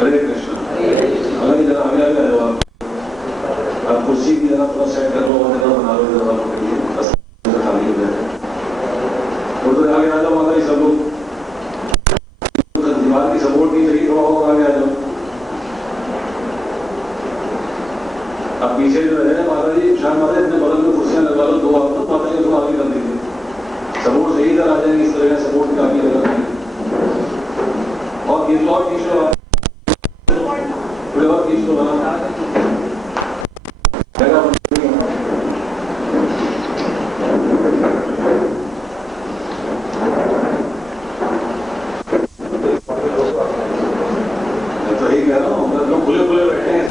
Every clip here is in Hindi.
हरे कृष्ण। हमें जरा आगे आ जाओ आप कुर्सी की जरा थोड़ा सेट करो और जरा बना लो जरा के लिए बस खाली हो जाए। थोड़ा आगे आ जाओ माता जी सब लोग, दीवार की सपोर्ट नहीं चाहिए, थोड़ा और आगे आ जाओ। अब पीछे जो है माता जी शायद माता इतने बगल में कुर्सियां लगा लो, दो आप तो माता जी को आगे कर दीजिए, सपोर्ट सही इधर आ जाएंगे, इस तरह का सपोर्ट काफी लगा और खींच लो और खींच लो और खींच लो तो यही कह रहा हूँ, लोग खुले खुले बैठे हैं।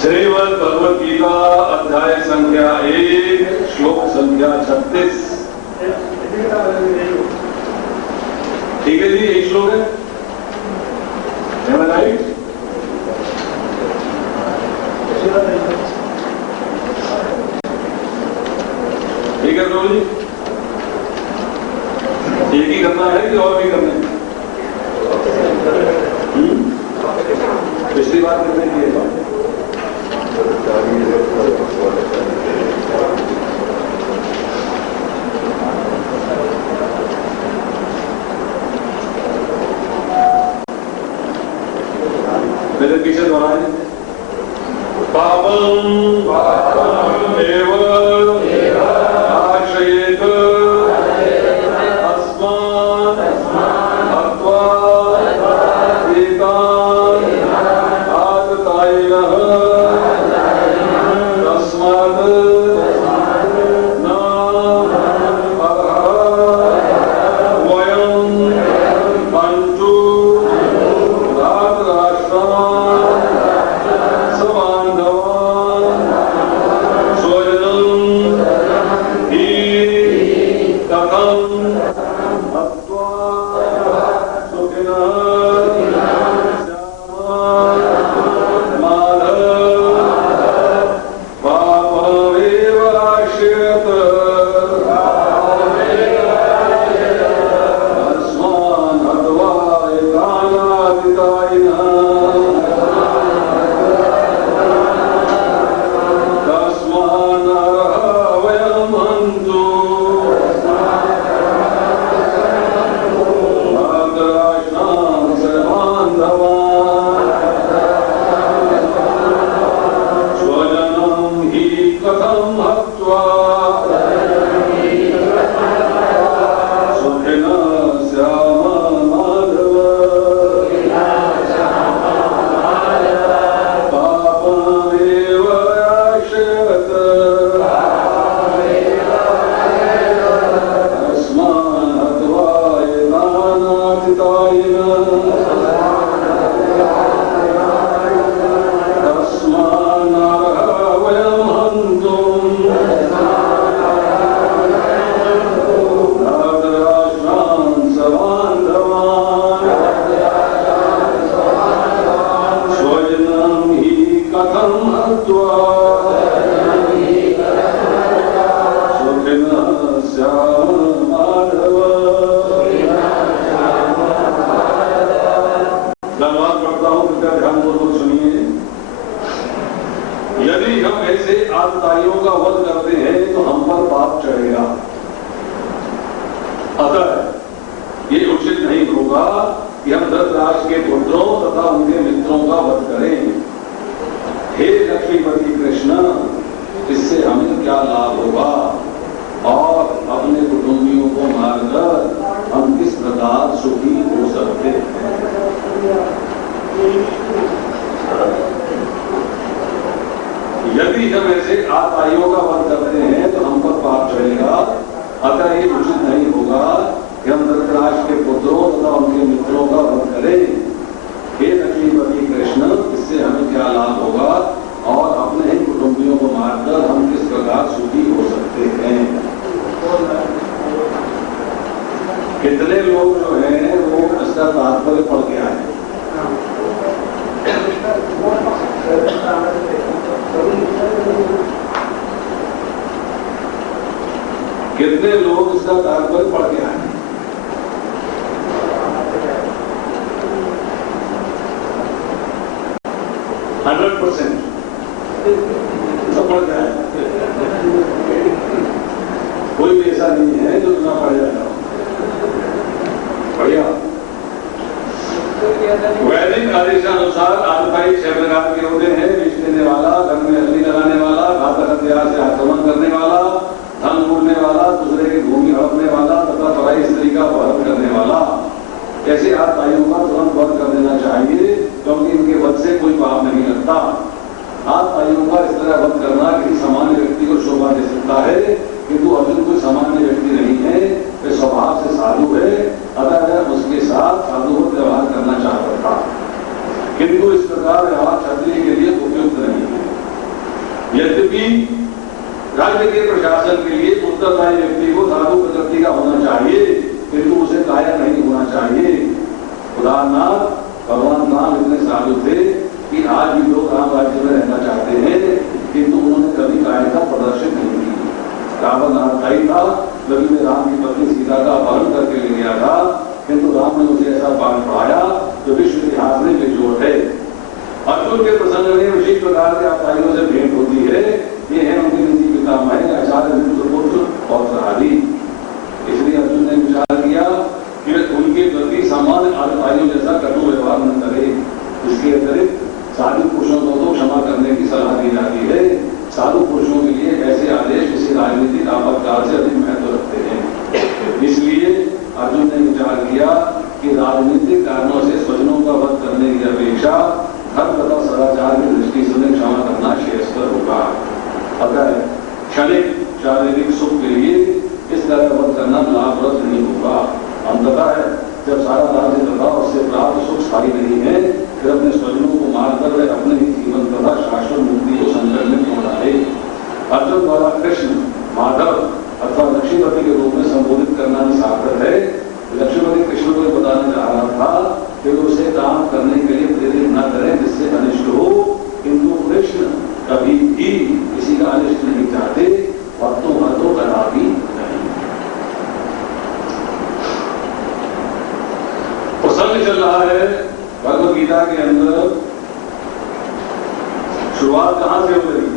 श्रीमद् भगवद गीता अध्याय संख्या 1 श्लोक संख्या 36। ठीक है जी, एक श्लोक है, राइट? ठीक है प्रभु जी, एक ही करना है कि और भी करना है? पिछली बार कितने किए? मेरे पीछे दोहराए, पापम एव आश्रयेत अस्मान् अत्वा एतान् आततायिनः तस्मात् न वयं पञ्चु आतताइयों का वध करते हैं तो हम पर पाप चढ़ेगा। अतः ये उचित नहीं होगा कि हम धृतराष्ट्र के पुत्रों तथा उनके मित्रों का वध करें। हे लक्ष्मीपति कृष्ण, इससे हमें क्या लाभ होगा और अपने कुटुंबियों को मारकर हम किस प्रकार सुखी हो सकते हैं। यदि हम ऐसे आतताइयों का वध करते हैं तो हम पर पाप चढ़ेगा। अतः ये उचित नहीं होगा कि हम धृतराष्ट्र के पुत्रों तथा उनके मित्रों का वध करें। हे लक्ष्मीपति कृष्ण, इससे हमें क्या लाभ होगा और अपने ही कुटुंबियों को मारकर हम किस प्रकार सुखी हो सकते हैं। कितने लोग जो हैं वो इसका तात्पर्य पढ़ के आए? कितने लोग इसका तात्पर्य पढ़ के आए? सब पढ़ के आए। कोई भी ऐसा नहीं है जो ना पढ़ जाएगा। बढ़िया। वैदिक आदेशानुसार आदिभाई 6 प्रकार के होते हैं: विष देने वाला, घर में अग्नि लगाने वाला, घातक हथियार से आक्रमण करने वाला, धन लूटने वाला, दूसरे की भूमि हड़पने वाला तथा पराई स्त्री का वध करने वाला। ऐसे आदिभाइयों का तुरंत वध कर देना चाहिए, क्योंकि इनके वध से कोई पाप नहीं लगता। आदिभाइयों का इस तरह वध करना किसी सामान्य व्यक्ति को शोभा दे सकता है, किंतु अर्जुन कोई सामान्य व्यक्ति नहीं है, वे स्वभाव से साधु है, अतः वह उसके साथ साधुवत व्यवहार करना चाहता था। किंतु इस प्रकार व्यवहार क्षत्रिय के लिए उपयुक्त नहीं है। यद्यपि राज्य के प्रशासन के लिए उत्तरदायी व्यक्ति को साधु प्रकृति का होना चाहिए, किंतु उसे कायर नहीं होना चाहिए। उदाहरणार्थ, भगवान राम इतने साधु थे कि आज भी लोग राम राज्य में रहना चाहते हैं, किंतु उन्होंने कभी कायरता प्रदर्शित नहीं की। रावण नामधारी था, कभी में राम की पत्नी सीता का अपहरण करके ले गया था, किंतु राम ने उसे ऐसा पाठ पढ़ाया जो विश्व इतिहास में बेजोड़ है। अर्जुन के प्रसंग में विशेष प्रकार के आचार्यों से भेंट होती है। ये है उनके निजी पितामह आचार्य मित्रपुत्र पौत्रादि। इसलिए अर्जुन ने विचार किया कि उनके प्रति सामान्य आचार्यों जैसा कटु व्यवहार न करे। इसके अतिरिक्त साधु पुरुषों को तो क्षमा करने की सलाह दी जाती है। साधु पुरुषों के लिए ऐसे आदेश किसी राजनीतिक आपातकाल से अधिक महत्व रखते हैं। इसलिए अर्जुन ने विचार किया कि राजनीतिक कारणों से स्वजनों का वध करने की अपेक्षा धर्म तथा सदाचार की दृष्टि से उन्हें क्षमा करना श्रेयस्कर होगा। अतः क्षणिक शारीरिक सुख के लिए इस तरह वध करना लाभप्रद नहीं होगा। अंततः जब सारा राज्य तथा उससे प्राप्त सुख स्थायी नहीं है, फिर अपने स्वजनों को मारकर वे अपने ही जीवन तथा शाश्वत मुक्ति को संकट में क्यों डाले। अर्जुन द्वारा कृष्ण, माधव अथवा लक्ष्मीपति के रूप में संबोधित करना भी सार्थक है। लक्ष्मीपति कृष्ण को बताना चाह रहा था कि उसे काम करने के लिए प्रेरित न करें जिससे अनिष्ट हो, किंतु कृष्ण कभी भी किसी का अनिष्ट नहीं चाहते, भक्तों भक्तों का भी नहीं। प्रसंग चल रहा है भगवद गीता के अंदर। शुरुआत कहां से हो रही?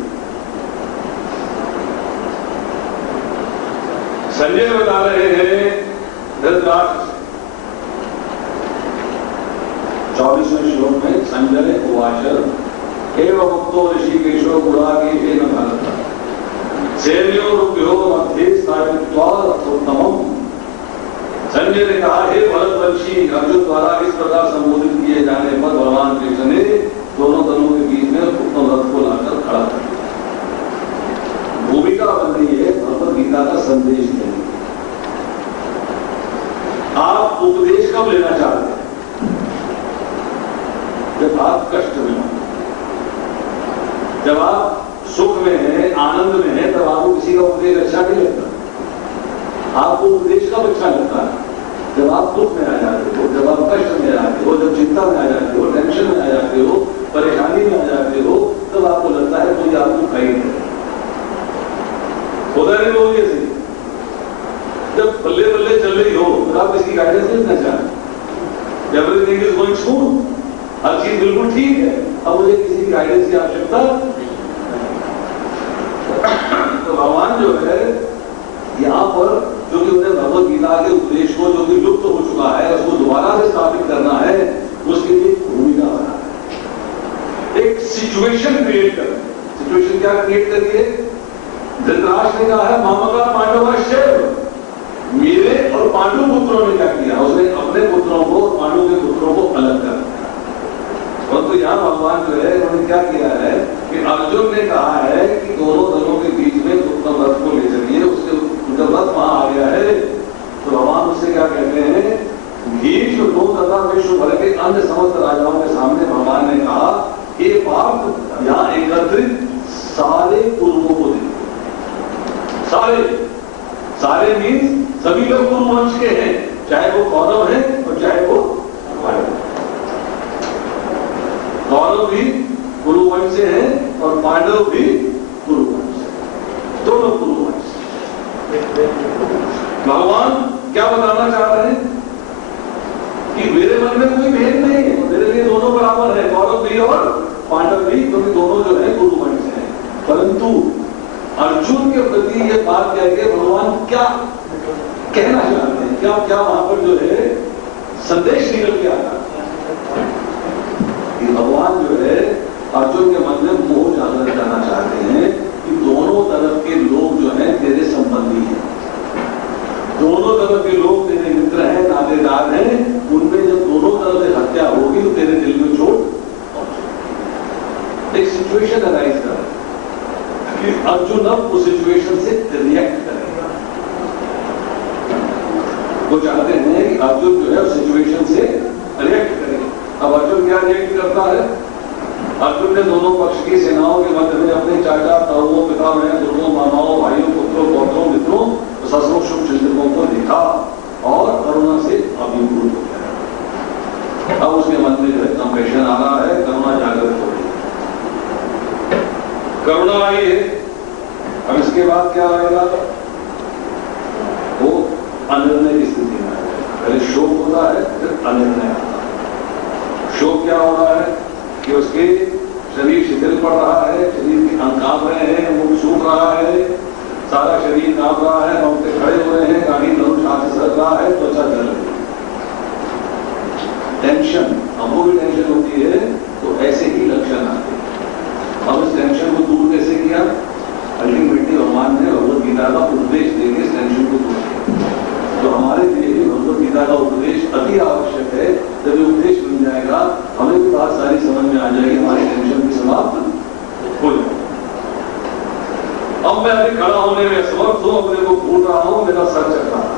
संजय बता रहे हैं धृतराष्ट्र से। 24वें श्लोक में संजय उवाच एवं भक्तो ऋषिकेशो गुणाकेशे न भारत सैन्यो रुभ्यो मध्ये स्थापित्वा रथोत्तमम्। संजय ने कहा, हे भरतवंशी, अर्जुन द्वारा इस प्रकार संबोधित किए जाने पर भगवान कृष्ण ने दोनों दलों के बीच में उत्तम रथ को लाकर खड़ा कर दिया। भूमिका बन रही है भगवद गीता का संदेश देने। आप उपदेश कब लेना चाहते हैं? जब आप कष्ट में हो, जब आप सुख में हैं, आनंद में हैं, तब आपको किसी का उपदेश अच्छा नहीं लगता। आपको उपदेश कब अच्छा लगता है? जब आप दुख में आ जाते हो, जब आप कष्ट में आ जाते हो, जब चिंता में आ जाते हो, टेंशन में आ जाते हो, परेशानी में आ जाते हो, तब आपको लगता है कोई आपको गाइड करे। होता नहीं लोग ऐसे? जब बल्ले बल्ले चल रही हो तो आप इसकी गाइडेंस लेना चाहते। एवरीथिंग इज गोइंग स्मूथ, हर चीज बिल्कुल ठीक है, अब मुझे किसी की गाइडेंस की आवश्यकता। तो भगवान जो है यहाँ पर, जो कि उन्हें भगवद गीता के उपदेश को जो कि लुप्त हो चुका है उसको दोबारा से स्थापित करना है, उसके लिए भूमिका बना है, एक सिचुएशन क्रिएट कर। सिचुएशन क्या क्रिएट करिए? धृतराष्ट्र ने कहा है मामका पांडवाश्चैव, मेरे और पांडु पुत्रों ने क्या किया? उसने अपने पुत्रों को और पांडु के पुत्रों को अलग कर दिया। परंतु यहाँ भगवान जो है उन्होंने क्या किया है कि अर्जुन ने कहा है कि दोनों दलों के बीच में उत्तम रथ को ले चलिए। उसके जब रथ वहां आ गया है तो भगवान उससे क्या कहते हैं? भीष्म दो तथा विश्व भर के अन्य समस्त राजाओं के सामने भगवान ने कहा, हे पार्थ, यहाँ एकत्रित सारे कुरुओं को देखो। सारे मीन्स सभी लोग कुरु वंश के हैं, चाहे वो कौरव है और चाहे वो पांडव। कौरव भी कुरुवंश से है और पांडव भी कुरुवंश से, दोनों कुरुवंश। भगवान क्या बताना चाह रहे हैं कि मेरे मन में कोई भेद नहीं है, मेरे लिए दोनों बराबर है, कौरव भी और पांडव भी, क्योंकि दोनों जो है कुरुवंश हैं। परंतु अर्जुन के प्रति ये बात कह के भगवान क्या कहना चाहते हैं, क्या क्या वहां पर जो है संदेश निकल के आता है कि भगवान जो है अर्जुन के मन में मोह जागृत करना चाहते हैं कि दोनों तरफ के लोग जो हैं तेरे संबंधी हैं, दोनों तरफ के लोग तेरे मित्र हैं, नातेदार हैं, उनमें जब दोनों तरफ से हत्या होगी तो तेरे दिल में चोट पहुंचेगी। एक सिचुएशन अराइज कर रहा है कि अर्जुन अब उस सिचुएशन से रिएक्ट करेगा। वो चाहते हैं कि अर्जुन जो है उस सिचुएशन से रिएक्ट करे। अब अर्जुन क्या रिएक्ट करता है? अर्जुन ने दोनों पक्ष की सेनाओं के मध्य में अपने चाचा, ताऊओं, पितामह, गुरुओं, मामाओं, भाइयों, पुत्रों, पौत्रों, मित्रों, ससुरों, शुभ चिंतकों को देखा और करुणा से अभिभूत हो गया। अब उसके मन में जो है कंपैशन आ रहा है, करुणा जागृत हो गई, करुणा आई है। अब इसके बाद क्या आएगा? वो अनिर्णय की स्थिति में आएगा। पहले शोक होता है, फिर अनिर्णय आता है। शोक क्या हो रहा है कि उसके शरीर शिथिल पड़ रहा है, शरीर के अंग कांप रहे हैं, मुंह सूख रहा है, सारा शरीर कांप रहा है, रोंगटे खड़े हुए हैं, गाड़ी धनुष हाथ से सर रहा है, त्वचा जल रही है। टेंशन, हमको भी टेंशन होती है तो ऐसे ही लक्षण आते हैं। अब इस टेंशन को दूर कैसे किया? अल्टीमेटली भगवान ने भगवद गीता का उपदेश देकर इस टेंशन को दूर किया। तो हमारे लिए भी भगवद गीता का उपदेश अति आवश्यक है। जब ये उपदेश मिल जाएगा हमें भी बात सारी समझ में आ जाएगी, हमारी टेंशन भी समाप्त हो जाएगी। अब मैं अभी खड़ा होने में असमर्थ हूं, अपने को भूल रहा हूं, मेरा सर चल रहा है।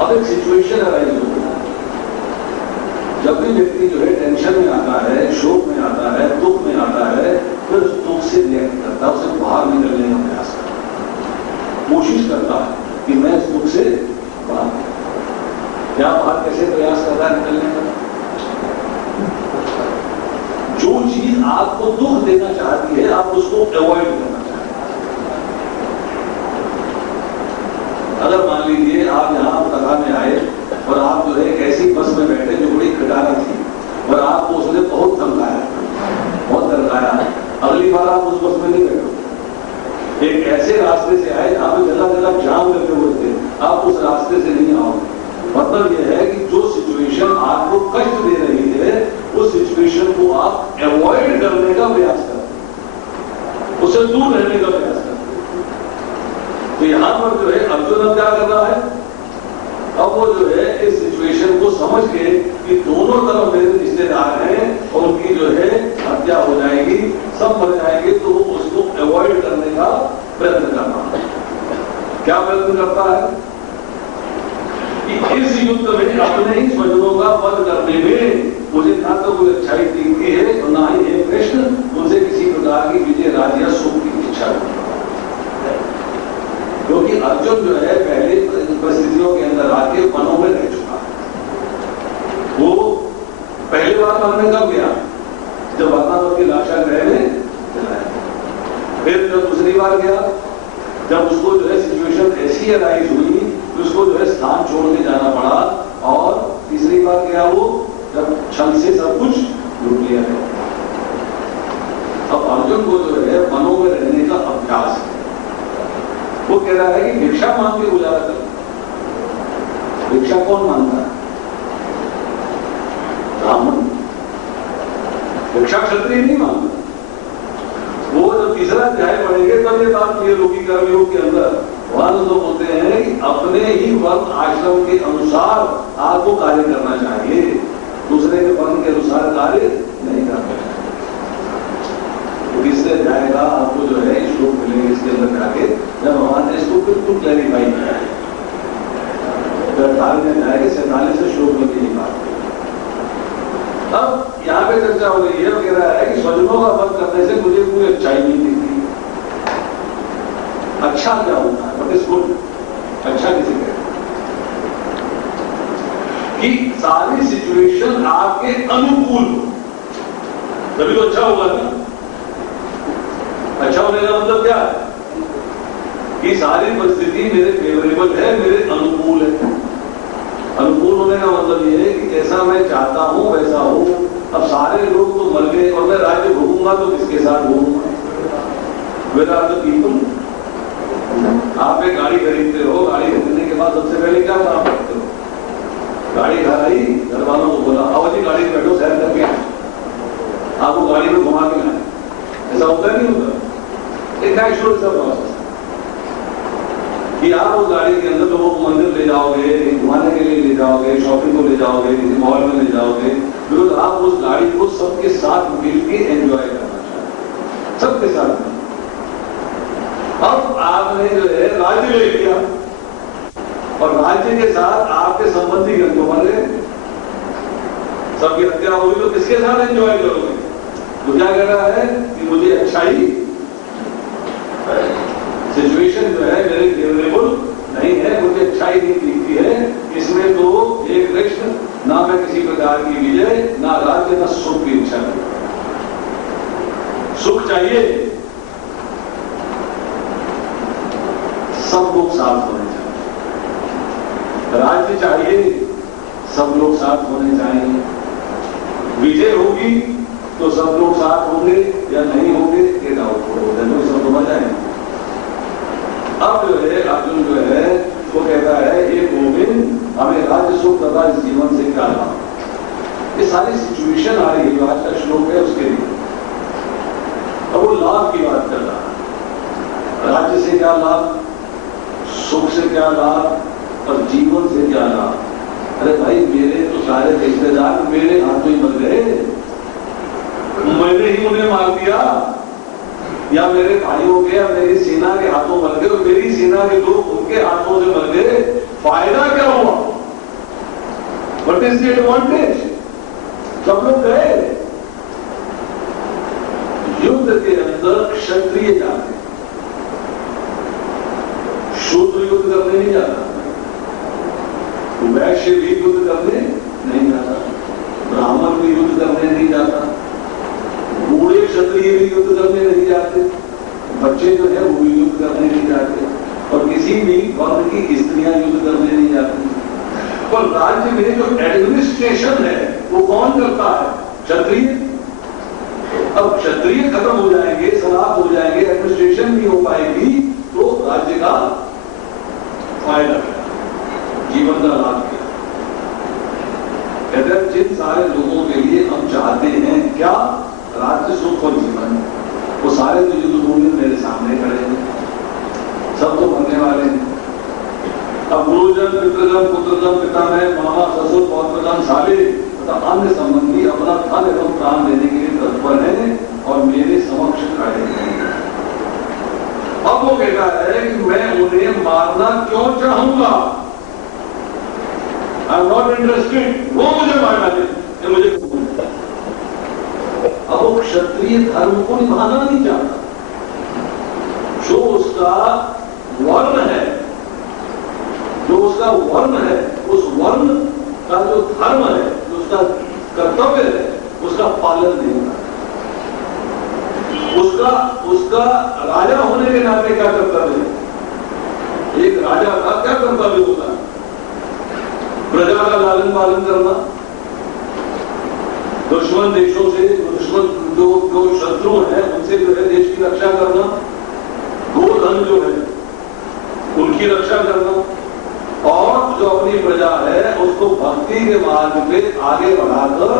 अब एक सिचुएशन अराइज हो गई। जब भी व्यक्ति जो है टेंशन में आता है, शोक में आता है, दुख में आता है, फिर उस दुख से रिएक्ट करता है, उसे बाहर निकलने का प्रयास करता है, कोशिश करता है कि मैं इस दुख से बाहर क्या बाहर कैसे प्रयास करता है निकलने का? जो चीज आपको दुख देना चाहती है आप उसको अवॉइड करना चाहते हैं। अगर मान लीजिए आप यहां कथा में आए और आप जो है एक ऐसी बस में बैठे जो बड़ी खटारा थी और आपको उसने बहुत धमकाया, बहुत धमकाया, अगली बार आप उस बस में नहीं बैठोगे। एक ऐसे रास्ते से आए जहां पे जगह जगह जाम लगे हुए थे, आप उस रास्ते से नहीं आओगे। मतलब यह है कि जो सिचुएशन आपको कष्ट दे रही है उस सिचुएशन को आप अवॉइड करने का प्रयास करते हैं, उससे दूर रहने का प्रयास करते हैं। तो यहां पर जो है अर्जुन अब क्या कर रहा है? अब वो जो है इस सिचुएशन को समझ के कि दोनों तरफ मेरे रिश्तेदार हैं और उनकी जो है हत्या हो जाएगी, सब मर जाएंगे, तो वो उसको अवॉइड करने का प्रयत्न कर रहा है। क्या प्रयत्न करता है? कि इस युद्ध में अपने ही स्वजनों का वध करने में मुझे ना तो कोई अच्छाई दिखती है और ना ही है कृष्ण उनसे किसी प्रकार की विजय राज या सुख की इच्छा होती है। क्योंकि अर्जुन जो है पहले परिस्थितियों के अंदर आके वनों में रह चुका है। वो पहली बार वन में कब गया? जब वातावरण की लाशा ग्रह में चलाया। फिर जब दूसरी बार गया, जब उसको जो है सिचुएशन ऐसी अराइज हुई कि उसको जो है स्थान छोड़ के जाना पड़ा, और तीसरी बार गया वो जब छल से सब कुछ लूट लिया है। अब अर्जुन को जो है वनों में रहने का अभ्यास है। वो कह रहा है कि भिक्षा मांग के गुजारा कर। भिक्षा कौन मांगता है? ब्राह्मण। भिक्षा क्षत्रिय नहीं मांगता। वो जब तीसरा अध्याय पढ़ेंगे तब ये बात क्लियर होगी कर्मयोग के अंदर। वहां तो बोलते हैं कि अपने ही वर्ण आश्रम के अनुसार आपको कार्य करना चाहिए, दूसरे के वर्ण के अनुसार कार्य नहीं करना चाहिए। तो तीसरे अध्याय का आपको जो है श्लोक मिलेंगे इसके अंदर जाके, जब भगवान ने इसको बिल्कुल क्लैरिफाई किया है। 18वें अध्याय के 47वें श्लोक में यही बात। अब यहां पे चर्चा हो रही है, वो कह रहा है कि स्वजनों का वध करने से मुझे कोई अच्छाई नहीं दिखती। अच्छा क्या होता है? What is good? अच्छा किसे कहते हैं? कि सारी सिचुएशन आपके अनुकूल हो, तभी तो अच्छा होगा ना। अच्छा होने का मतलब क्या है कि सारी परिस्थिति मेरे फेवरेबल है, मेरे अनुकूल है। अनुकूल होने का मतलब यह है कि जैसा मैं चाहता हूं वैसा हो। अब सारे लोग तो मर गए और मैं राज्य भोगूंगा तो किसके साथ भोगूंगा? Where are the people. आप एक गाड़ी खरीदते हो, गाड़ी खरीदने के बाद सबसे पहले क्या काम करते हो? गाड़ी घर आई, घर वालों को बोला आओ जी गाड़ी में बैठो, सैर करके आपको गाड़ी में घुमा के लाए। ऐसा होता नहीं होता? एक नेचुरल सा प्रोसेस कि आप उस गाड़ी के अंदर लोगों को मंदिर ले जाओगे, घुमाने के लिए ले जाओगे, शॉपिंग को ले जाओगे, किसी मॉल में ले जाओगे, बिकॉज आप उस गाड़ी को सबके साथ मिलकर एंजॉय करना चाहते हैं, सबके साथ। अब आपने जो है राज्य ले लिया और राज्य के साथ आपके संबंधी गंदो मर गए, सबकी हत्या होगी तो किसके साथ एंजॉय करोगे? तो क्या कह रहा है कि मुझे अच्छाई सिचुएशन जो है मेरे फेवरेबल नहीं है, मुझे अच्छाई नहीं दिखती है, इसमें तो एक कृष्ण ना मैं किसी प्रकार की विजय, ना राज्य, ना सुख की इच्छा नहीं। सुख चाहिए, सब लोग साथ होने चाहिए। राज्य चाहिए, सब लोग साथ होने चाहिए। विजय होगी तो सब लोग साथ होंगे या नहीं होंगे ये डाउट होगा, तो सब समझ जाएंगे। अब जो है अर्जुन जो है वो कहता है ये गोविंद हमें राज्य सुख तथा इस जीवन से क्या लाभ? ये सारी सिचुएशन आ रही है जो आज का श्लोक है उसके लिए। अब वो लाभ की बात कर रहा है, राज्य से क्या लाभ, सुख से क्या लाभ और जीवन से क्या लाभ? अरे भाई मेरे तो सारे रिश्तेदार मेरे हाथों ही मर गए, मैंने ही उन्हें मार दिया, या मेरे भाइयों के या मेरी सेना के हाथों मर गए, मेरी सेना के लोग उनके हाथों से मर गए, फायदा क्या हुआ? What is the advantage? सब लोग गए। युद्ध के अंदर क्षत्रिय जाते, शूद्र युद्ध करने नहीं जाता, वैश्य भी युद्ध करने नहीं जाता, ब्राह्मण भी युद्ध करने नहीं जाता, बूढ़े क्षत्रिय भी युद्ध करने नहीं जाते, बच्चे जो है वो भी युद्ध करने नहीं जाते, और किसी भी वर्ण की स्त्रियां युद्ध करने नहीं जाती। पर राज्य में जो एडमिनिस्ट्रेशन है वो कौन करता है? क्षत्रिय। अब क्षत्रिय खत्म हो जाएंगे, समाप्त हो जाएंगे, एडमिनिस्ट्रेशन नहीं हो पाएगी, तो राज्य का फायदा क्या, जीवन का लाभ क्या? कहते हैं जिन सारे लोगों के लिए हम चाहते हैं क्या, राज्य सुख और जीवन, वो सारे तो युद्धभूमि मेरे सामने खड़े हैं, सब तो मरने वाले हैं। अब गुरुजन, पितृजन, पुत्रजन, पितामह, मामा, ससुर, पौत्रजन, साले तथा अन्य संबंधी अपना धन एवं प्राण देने के लिए तत्पर है और मेरे समक्ष खड़े हैं। अब वो कहता है कि मैं उन्हें मारना क्यों चाहूंगा? आई एम नॉट इंटरेस्टेड, वो मुझे मारना दे, मुझे। अब वो क्षत्रिय धर्म को निभाना नहीं चाहता, जो उसका वर्ण है, जो उसका वर्ण है, उस वर्ण का जो धर्म है, जो उसका कर्तव्य है, उसका पालन नहीं होता। उसका राजा होने के नाते क्या कर्तव्य है? एक राजा का क्या कर्तव्य होता है? प्रजा का लालन पालन करना, दुश्मन देशों से, दुश्मन जो शत्रु है उनसे जो है देश की रक्षा करना, गोधन जो है उनकी रक्षा करना, और जो अपनी प्रजा है उसको भक्ति के मार्ग पे आगे बढ़ाकर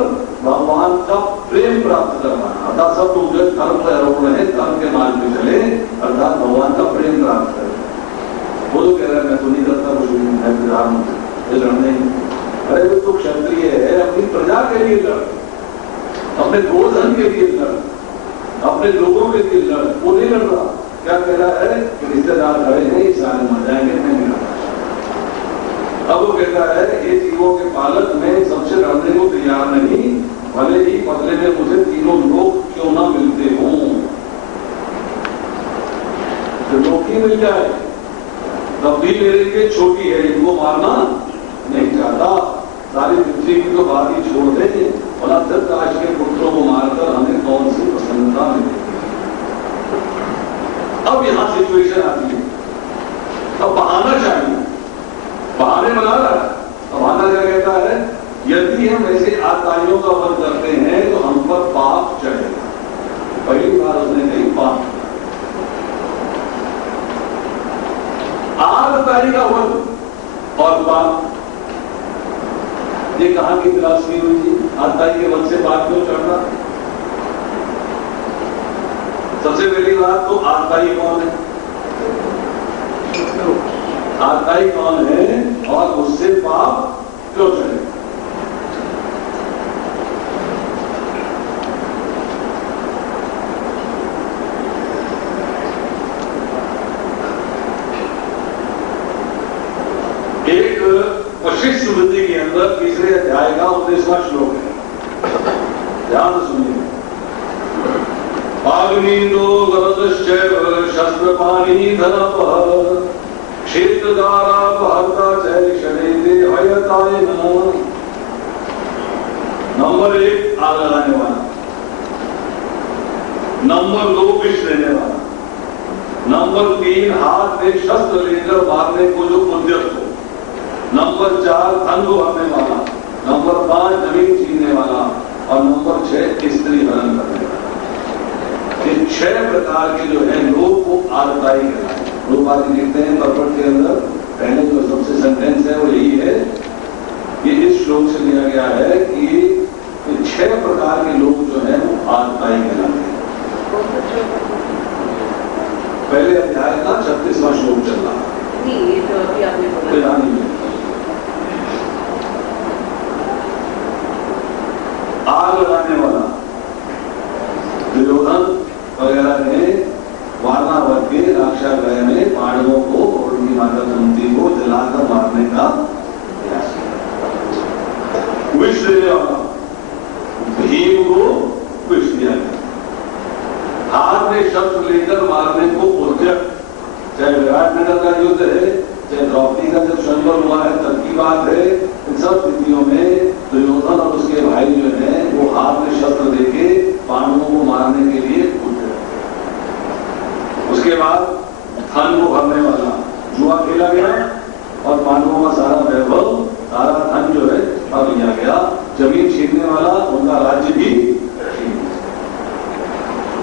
भगवान का प्रेम प्राप्त करवाना। अर्थात सब लोग जो धर्म पर आरोप रहे, धर्म के मार्ग में चले, अर्थात भगवान का प्रेम प्राप्त करें। वो तो कह रहा है मैं तो नहीं करता कुछ भी, मैं विराम लड़ने। अरे वो तो क्षत्रिय है, अपनी प्रजा के लिए लड़, अपने गोधन के लिए लड़, अपने लोगों के लिए लड़, वो नहीं लड़ रहा। क्या कह रहा है कि रिश्तेदार खड़े हैं, ये सारे मर जाएंगे, मैं नहीं लड़। अब वो कहता है ये जीवों के पालक मैं सबसे लड़ने को तैयार नहीं, भले ही बदले में मुझे तीनों लोग क्यों ना मिलते हों। तो लोग ही मिल जाए तब भी मेरे लिए छोटी है, इनको मारना नहीं चाहता। सारी पृथ्वी की तो बात ही छोड़ दें, और धृतराष्ट्र के पुत्रों को मारकर हमें कौन सी प्रसन्नता मिलेगी। अब यहां सिचुएशन आती है, अब बहाना चाहिए, बहाने बना रहा है। अब बहाना क्या कहता है, यदि हम ऐसे आताइयों का वध करते हैं तो हम पर पाप चढ़ेगा। पहली बार उसने कही पाप, आताई का वध और पाप, ये कहां की फिलॉसफी हुई थी? आताई के वध से पाप क्यों चढ़ना? सबसे पहली बात तो आताई कौन है, आताई कौन है और उससे पाप क्यों चढ़े? एक वशिष्ठ स्मृति के अंदर तीसरे अध्याय का 19वां श्लोक है, ध्यान से सुनिए। आग्नींदो गरदश्चैव शस्त्रपाणी धनपः क्षेत्रदारा बहता जय शनेते हयताय नमः। नंबर 1 आग लगाने वाला, नंबर 2 विष देने वाला, नंबर 3 हाथ में शस्त्र लेकर मारने को जो उद्यत हो, नंबर 4 धन को हरने वाला, नंबर 5 जमीन छीनने वाला, और नंबर 6 स्त्री हरण करने वाला। ये 6 प्रकार के जो है लोग को आरताई कहलाते हैं। लोग आदि लिखते हैं पर्वत के अंदर, पहले जो सबसे सेंटेंस है वो यही है, ये इस श्लोक से लिया गया है कि 6 प्रकार के लोग जो है वो आरताई कहलाते हैं। पहले अध्याय का 36वां श्लोक चल रहा है। आग लगाने वाला दुर्योधन वगैरह ने वारणावत के राक्षागृह में पांडवों को और उनकी माता कुंती को जलाकर मारने का प्रयास किया। विष देने वाला भीम को विष दिया गया। हाथ में शस्त्र लेकर मारने को उद्यत, चाहे विराटनगर का युद्ध है, चाहे द्रौपदी का जब स्वयंवर हुआ है तब की बात है, इन सब स्थितियों में दुर्योधन और उसके भाई जो है वो हाथ में शस्त्र देके पांडवों को मारने के लिए उठे। उसके बाद धन को भरने वाला जुआ खेला गया और पांडवों का सारा वैभव, सारा धन जो है अब लिया गया। जमीन छीनने वाला, उनका राज्य भी छीन,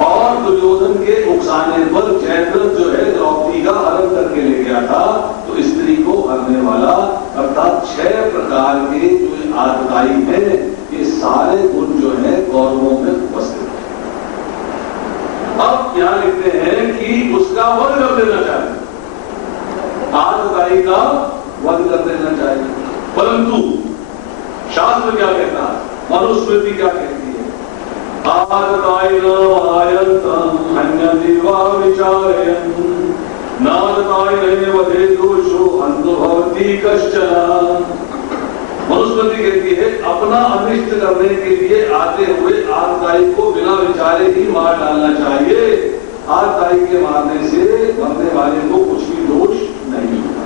और दुर्योधन के उकसाने पर जयद्रथ जो है द्रौपदी का हरण करके ले गया था, तो स्त्री को हरने वाला, अर्थात 6 प्रकार के जो आतताई हैं, ये सारे गुण जो है कौरवों में उपस्थित है। अब यहां लिखते हैं कि उसका वध कर देना चाहिए, आतताई का वध कर देना चाहिए, परंतु शास्त्र क्या कहता है, मनुस्मृति क्या कहती है? आततायिनम आयन्तम हन्यति वा विचारयन् नाततायिनैव वधे दोषो हन्तु भवति कश्चन। मनुस्मृति कहती है अपना अनिष्ट करने के लिए आते हुए आतताई को बिना विचारे ही मार डालना चाहिए। आतताई के मारने से मरने वाले को कुछ भी दोष नहीं होता।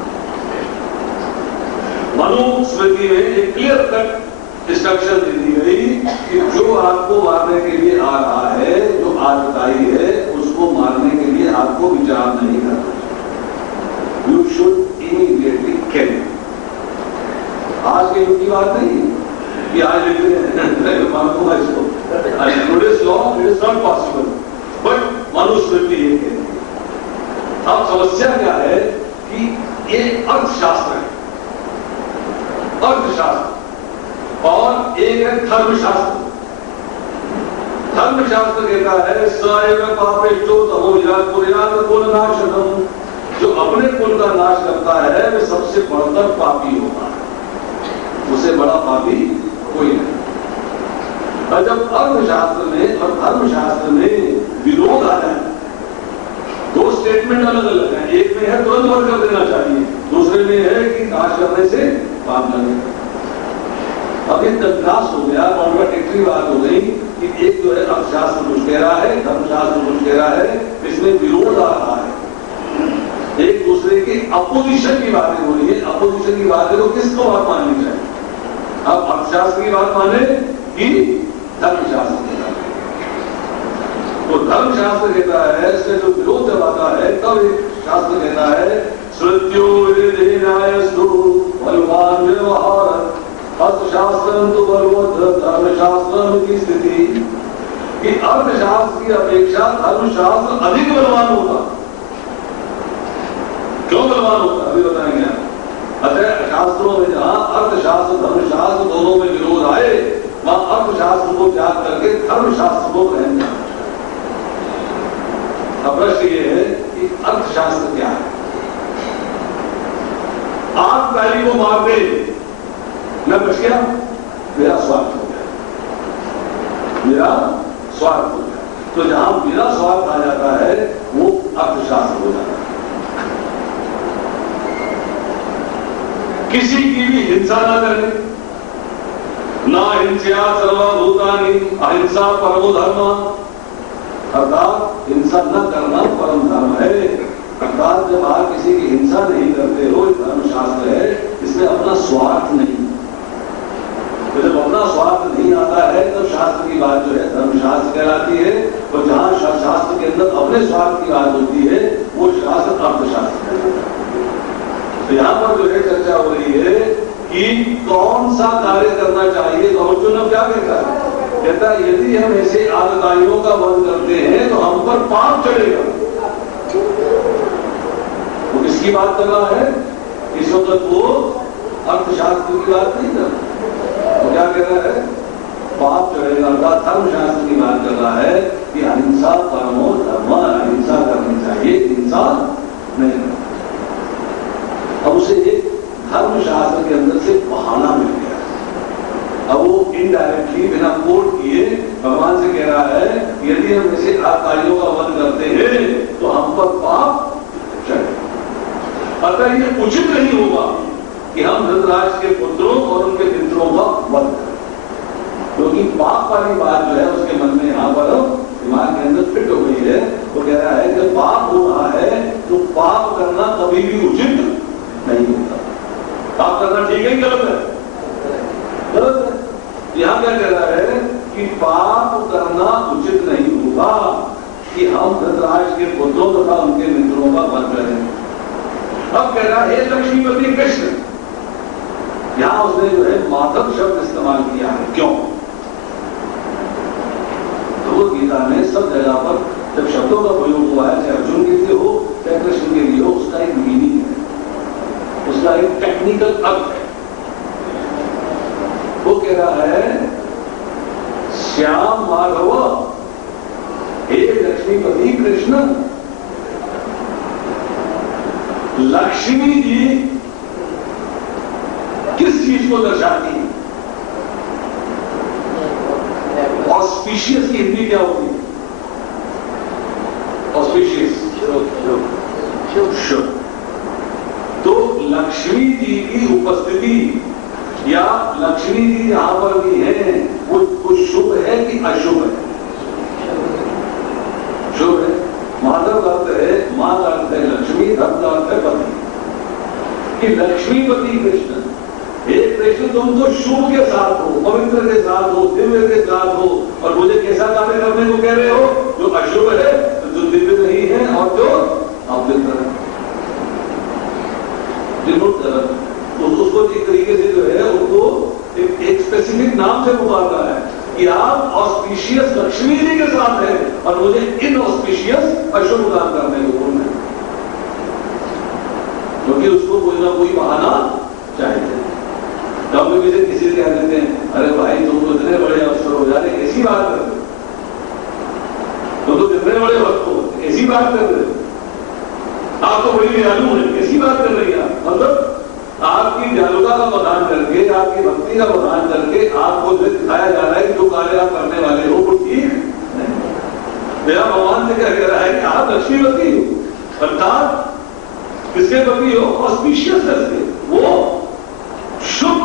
मनुस्मृति में एक क्लियर कट इंस्ट्रक्शन दे दी गई कि जो आपको मारने के लिए आ रहा है, जो आतताई है, उसको मारने के लिए आपको विचार नहीं करना चाहिए। यू शुड इमीडिएटली किल। आज के युग की बात नहीं कि आज लिखते हैं मानूंगा इसको, today's law it is not possible, but Manusmriti ये कहती है। अब समस्या क्या है कि ये अर्थशास्त्र है, अर्थशास्त्र, और एक है धर्मशास्त्र। धर्मशास्त्र कहता है सएव पापेष्टो तमोयात् कुर्यात् कुलनाशनम्, जो अपने कुल का नाश करता है वह सबसे बढ़कर पापी होता है, उससे बड़ा पापी कोई नहीं। और जब अर्थशास्त्र में और धर्मशास्त्र में विरोध आ जाए, दो स्टेटमेंट अलग अलग हैं, एक में है तुरंत वध कर देना चाहिए, दूसरे में है कि नाश करने से पाप लगेगा। अब ये तंत्रास हो गया, कॉन्ट्राडिक्टरी बात हो गई कि एक जो है अर्थशास्त्र कुछ कह रहा है, धर्मशास्त्र कुछ कह रहा है, इसमें विरोध आ रहा है, एक दूसरे की अपोजिशन की बातें हो रही है। अपोजिशन की बातें तो किसको बात माननी चाहिए? अब अर्थशास्त्र की बात माने कि धर्मशास्त्र की बात। तो धर्मशास्त्र कहता है, इसमें जो विरोध जब आता है तब एक शास्त्र कहता है श्रुत्यो विधिन्यायस्तु बलवान व्यवहार अर्थशास्त्रम तो बलवत् धर्मशास्त्रम की स्थिति कि अर्थशास्त्र की अपेक्षा धर्मशास्त्र अधिक बलवान होगा। क्यों बलवान होगा अभी बताएंगे आप। अतः शास्त्रों में जहां अर्थशास्त्र धर्मशास्त्र दोनों में विरोध आए वहां अर्थशास्त्र को त्याग करके धर्मशास्त्र को ग्रहण किया। अब प्रश्न ये है कि अर्थशास्त्र क्या है। आग पहली को मार दे, मैं बच गया, मेरा स्वार्थ हो गया, मेरा स्वार्थ हो गया। तो जहां मेरा स्वार्थ आ जाता है वो अर्थशास्त्र हो जाता है। किसी की भी हिंसा न करें, ना हिंसा सर्वभूतानि अहिंसा परमो धर्म, अर्थात हिंसा न करना परम धर्म है। अर्थात जब आप किसी की हिंसा नहीं करते हो, धर्मशास्त्र है, इसमें अपना स्वार्थ नहीं। तो जब अपना स्वार्थ नहीं आता है तो शास्त्र की बात जो है धर्मशास्त्र कहलाती है, और जहां शास्त्र के अंदर अपने स्वार्थ की बात होती है वो शास्त्र अर्थशास्त्र कहलाता है। तो यहां पर जो है चर्चा हो रही है कि कौन सा कार्य करना चाहिए। तो अर्जुन क्या कहता है, कहता है यदि हम ऐसे आदताइयों का वध करते हैं तो हम पर पाप चढ़ेगा। वो किसकी बात कर रहा है, इस वक्त वो अर्थशास्त्र की बात नहीं कर रहा। तो क्या कह रहा है, पाप चढ़ेगा, अर्थात धर्मशास्त्र की बात कर रहा है कि अहिंसा परमो धर्म, अहिंसा करनी चाहिए, हिंसा नहीं। अब उसे एक धर्मशास्त्र के अंदर से बहाना मिल गया। अब वो इनडायरेक्टली बिना कोट किए भगवान से कह रहा है यदि हम ऐसे कार्यों का वध करते हैं तो हम पर पाप चढ़ेगा। अतः ये उचित नहीं होगा कि हम धृतराष्ट्र के पुत्रों और उनके मित्रों का वध करें, क्योंकि पाप वाली बात जो है उसके मन में यहां पर दिमाग के अंदर फिट हो गई है। वो कह रहा है कि पाप हो रहा है तो पाप करना कभी भी उचित नहीं होता। पाप करना ठीक है कि गलत है? गलत है। यहां क्या कह रहा है कि पाप करना उचित नहीं होगा कि हम धृतराष्ट्र के पुत्रों तथा उनके मित्रों का वध करें। अब कह रहा है लक्ष्मीपति कृष्ण, यहां उसने जो है माधव शब्द इस्तेमाल किया है। क्यों? तो गीता में सब जगह पर जब शब्दों का प्रयोग हुआ है, चाहे अर्जुन के लिए हो चाहे कृष्ण के लिए हो, उसका एक मीनिंग है, उसका एक टेक्निकल अर्थ है। वो कह रहा है श्याम माधव हे लक्ष्मीपति कृष्ण। लक्ष्मी जी किस चीज को दर्शाती है? ऑस्पिशियस की हिंदी क्या होती है? ऑस्पिशियस शुभ। तो लक्ष्मी जी की उपस्थिति या लक्ष्मी जी यहां पर भी है वो शुभ है कि अशुभ है? शुभ है। माधव का अर्थ है, मां का अर्थ है लक्ष्मी, धर्म का अर्थ है पति। कि लक्ष्मीपति कृष्ण, हे कृष्ण तुम तो शुभ के साथ हो, पवित्र के साथ हो, दिव्य के साथ हो, और मुझे कैसा कार्य करने को कह रहे हो जो अशुभ है, जो दिव्य नहीं है और जो अपवित्र है। तो उसको एक तरीके से जो है उनको एक स्पेसिफिक नाम से पुकार रहा है कि आप ऑस्पिशियस लक्ष्मी जी के साथ हैं और मुझे इनऑस्पिशियस अशुभ काम करने को बोलना है, क्योंकि उसको कोई ना कोई बहाना चाहिए। तो हम भी किसी से कह देते हैं अरे भाई तुम तो इतने बड़े अवसर हो जा रहे, ऐसी बात कर रहे, तुम तो कितने बड़े वक्त हो, ऐसी बात कर रहे, आप तो बड़ी दयालु है, कैसी बात कर रही है? मतलब आपकी दयालुता का बखान करके, आपकी भक्ति का बखान करके आपको जो दिखाया जा रहा है कि जो कार्य आप करने वाले हो वो ठीक नहीं। मेरा भगवान से क्या कह रहा है कि आप लक्ष्मीपति हो, अर्थात किसके पति हो? ऑस्पिशियस के, वो शुभ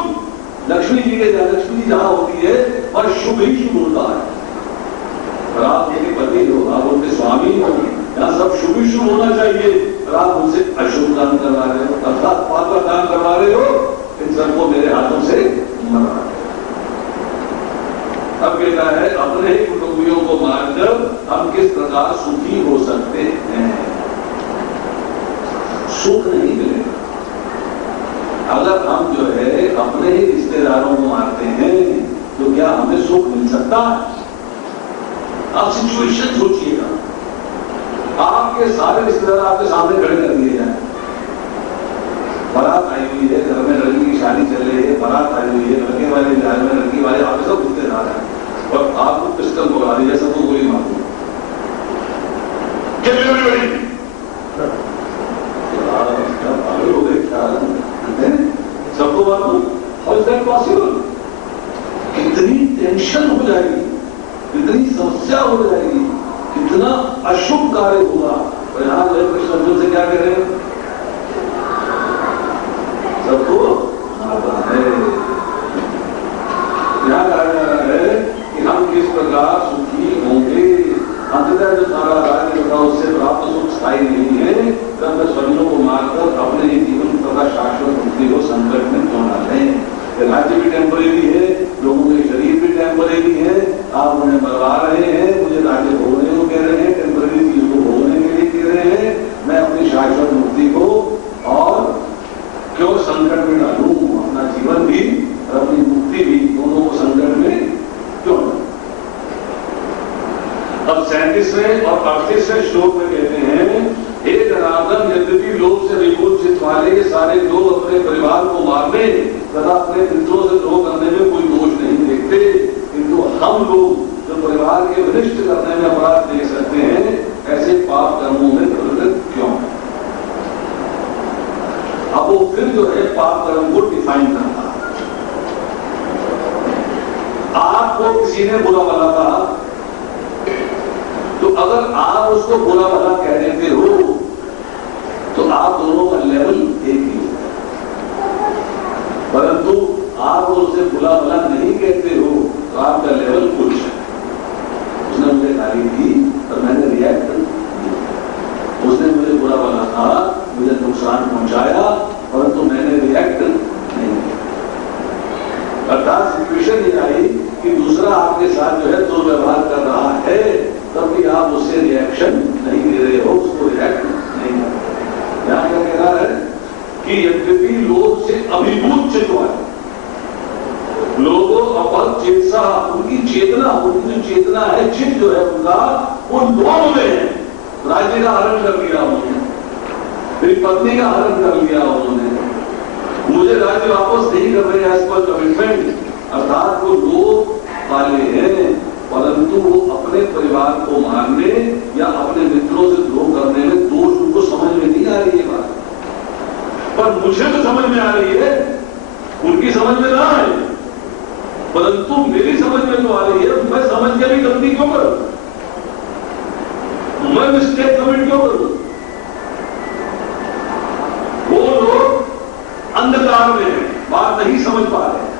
लक्ष्मी जी के, लक्ष्मी जी जहां होती है और शुभ ही शुभ होता है। और आप उनके पति हो, आप उनके स्वामी हो, यहाँ सब शुभ ही शुभ होना चाहिए, और आप उनसे अशुभ काम करवा रहे हो, अर्थात पाप का काम करवा रहे हो, इन सबको मेरे हाथों से मरवा रहे हो। अगर हम जो है अपने ही रिश्तेदारों को मारते हैं तो क्या हमें सुख मिल सकता है? आप सिचुएशन सोचिएगा, आपके सारे रिश्तेदार आपके सामने खड़े कर दिए जाए, बारात आई हुई है, घर में लड़की की शादी चल रही है, बारात आई हुई है, लड़के वाले बिहार में, लड़की वाले आपके सब रिश्तेदार हैं और आपको पिस्टल पकड़ा दी, सबको गोली मार दी, क्या बड़ी हो गए क्या सबको मारो? How is that possible? कितनी टेंशन हो जाएगी, कितनी समस्या हो जाएगी, कितना अशुभ कार्य होगा। और यहां जो है कृष्ण अर्जुन से क्या कह रहे हैं? सबको मारना है। यहां कहा जा रहा है कि हम किस प्रकार सुखी होंगे। अंततः जो सारा राज्य तथा उससे प्राप्त सुख स्थायी नहीं है, तब स्वजनों को मारकर अपने ही जीवन तथा शाश्वत मुक्ति को संकट में क्यों न लें। राज्य भी टेम्परेरी है, लोगों के शरीर भी टेम्परेरी है, आप उन्हें मरवा रहे हैं, मुझे राज्य भोगने को कह रहे हैं, टेम्परेरी चीज को भोगने के लिए कह रहे हैं, मैं अपनी शाश्वत मुक्ति को और क्यों संकट में डालूं? अपना जीवन भी और अपनी मुक्ति भी दोनों को संकट में क्यों न? अब 37वें और 38वें श्लोक में कहते हैं, हे जनार्दन, यद्यपि लोभ से विभूत चित्त वाले ये सारे लोग अपने परिवार को मारने तथा अपने मित्रों से द्रोह करने में कोई दोष नहीं देखते, किंतु हम लोग जो परिवार के विनिष्ट करने में अपराध देख सकते हैं, ऐसे पाप कर्मों में प्रवृत्त क्यों? अब वो फिर जो है पाप कर्म को डिफाइन करता है। आपको किसी ने बुरा भला कहा, तो अगर आप उसको बुरा भला कह देते हो तो आप दोनों का लेवल एक ही होता है, परंतु आप उससे बुरा भला नहीं कहते हो तो आपका लेवल कुछ है। उसने मुझे गाली दी और मैंने रिएक्ट किया, उसने मुझे बुरा भला कहा, मुझे नुकसान पहुंचाया, परंतु मैंने रिएक्ट नहीं किया। अर्थात सिचुएशन ये आई कि दूसरा आपके साथ जो है दुर्व्यवहार कर रहा है, तब भी आप उससे रिएक्शन नहीं दे रहे हो, उसको रिएक्ट नहीं कर रहे। यहां क्या कह रहा है कि यद्यपि लोग से अभिभूत चित्त वाले लोगों अपहत चेतसा, उनकी चेतना, उनकी जो चेतना है, चित्त जो है उनका, वो लोभ में है। राज्य का हरण कर लिया उन्होंने, मेरी पत्नी का हरण कर लिया उन्होंने, मुझे राज्य वापस नहीं कर रहे एज पर कमिटमेंट, अर्थात वो लोग वाले हैं, परंतु वो अपने परिवार को मारने या अपने मित्रों से द्रोह करने में दोष उनको समझ में नहीं आ रही है बात, पर मुझे तो समझ में आ रही है, उनकी समझ में ना आए, परंतु मेरी समझ में तो आ रही है। मैं समझ के भी गलती क्यों करूं? मैं मिस्टेक कमिट क्यों करूं? वो लोग अंधकार में है, बात नहीं समझ पा रहे,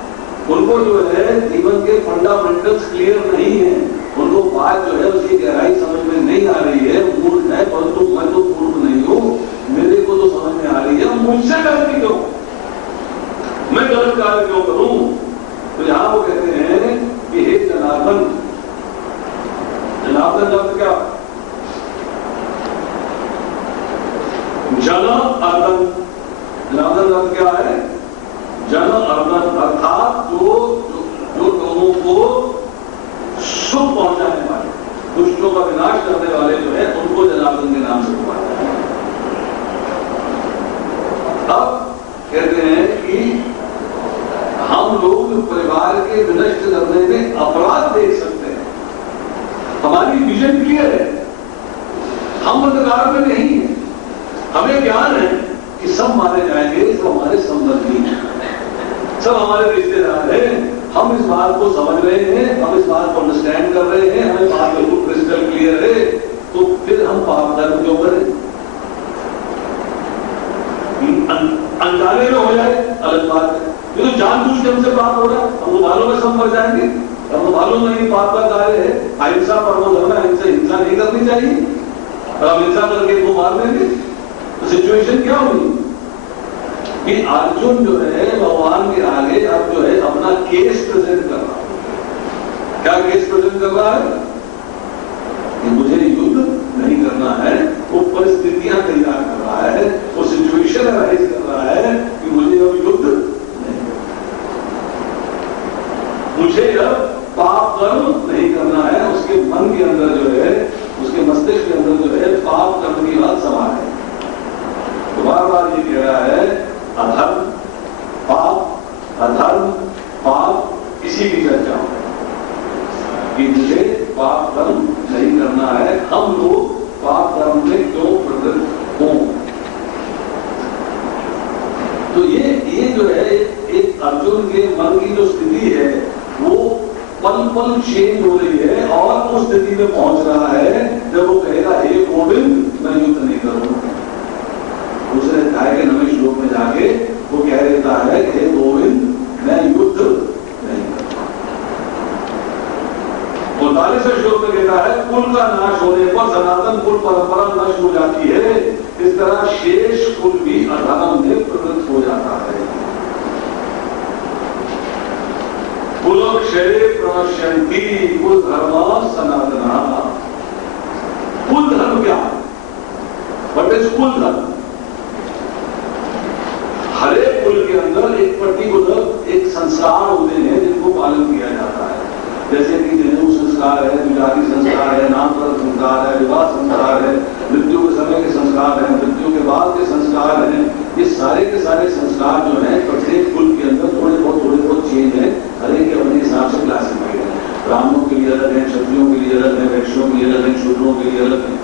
उनको जो है जीवन के फंडामेंटल्स क्लियर नहीं है, उनको बात जो है उसकी गहराई समझ में नहीं आ रही है, मूर्ख है, परंतु मैं तो मूर्ख नहीं हूं, मेरे को तो समझ में आ रही है, मुझसे गलती क्यों, मैं गलत कार्य क्यों करूं? तो यहां वो कहते हैं कि हे जनार्दन, जनार्दन लफ्ज क्या? जन अर्दन, जनार्दन लफ्ज क्या है? जन अर्दन, अर्थात जो लोगों को सुख पहुंचाने वाले, दुष्टों का विनाश करने वाले जो है, उनको जनार्दन के नाम से पुकारते हैं। अब कहते हैं कि हम लोग परिवार के विनष्ट करने में अपराध देख सकते हैं, हमारी विजन क्लियर है, हम अंधकार में नहीं है, हमें ज्ञान है कि सब मारे जाएंगे, सब हमारे संबंधी हैं, सब हमारे रिश्तेदार हैं, हम इस बात को समझ रहे हैं, हम इस बात को अंडरस्टैंड कर रहे हैं, हमें बात बिल्कुल क्रिस्टल क्लियर है, तो फिर हम पाप कर्म क्यों करें? अनजाने में हो जाए अलग बात है, ये तो जानबूझ के हमसे पाप हो रहा है, हमको मालूम है सब मर जाएंगे, हमको मालूम नहीं पाप का कार्य है, अहिंसा परमो धर्म है, हमसे हिंसा नहीं करनी चाहिए, और हम हिंसा करके इनको मार देंगे, तो सिचुएशन क्या हुई कि अर्जुन जो है भगवान के आगे अब जो है अपना केस प्रेजेंट कर रहा है। क्या केस प्रेजेंट कर रहा है? कि मुझे युद्ध नहीं करना है, वो परिस्थितियां तैयार कर रहा है, वो सिचुएशन राइज कर रहा है कि मुझे अब युद्ध कि मुझे पाप कर्म नहीं करना है, हम लोग पाप कर्म में क्यों प्रवृत्त हों। तो ये जो है एक अर्जुन के मन की जो स्थिति है वो पल पल चेंज हो रही है और उस स्थिति में पहुंच रहा है जब वो कहेगा हे गोविंद मैं युद्ध नहीं करूंगा। दूसरे अध्याय के 9वें श्लोक में जाके वो कह देता है हे गोविंद मैं युद्ध नहीं करता। 49वें श्लोक में कहता है कुल का नाश होने पर सनातन कुल परंपरा नष्ट हो जाती है, इस तरह शेष कुल भी अधर्म में प्रवृत्त हो जाता है। कुलक्षये प्रणश्यन्ति कुल धर्म सनातना। कुल धर्म क्या है? व्हाट इज कुल धर्म? हर एक कुल के अंदर एक पर्टिकुलर एक संस्कार होते हैं जिनको पालन किया जाता है। जैसे कि जनेऊ संस्कार है, विजाति संस्कार है, नामकरण संस्कार है, विवाह संस्कार है, मृत्यु के समय के संस्कार है, मृत्यु के बाद के संस्कार हैं। ये सारे के सारे संस्कार जो हैं प्रत्येक कुल के अंदर थोड़े बहुत चेंज है। हर एक के अपने हिसाब से क्लासिफाइड है। ब्राह्मणों के लिए अलग है, क्षत्रियों के लिए अलग है, वैश्यों के लिए अलग है, शूद्रों के लिए अलग है।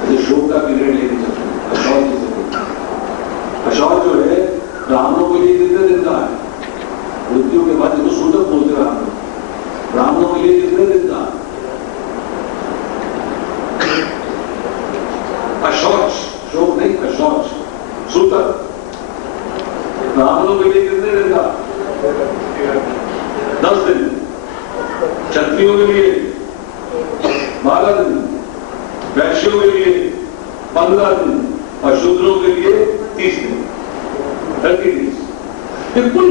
जैसे शोक का पीरियड लेके चलते हैं, अशौच जैसे अशौच जो है ब्राह्मणों के लिए कितने दिन का है? मृत्यु के बाद जो सूतक बोलते हैं आप ब्राह्मणों के लिए कितने दिन का? अशौच, शोक नहीं, अशौच सूतक ब्राह्मणों के लिए कितने दिन का? 10 दिन। क्षत्रियों के लिए 12 दिन, वैश्यों के लिए 15 दिन और शूद्रों के लिए 30 दिन, 30 दिन। कुल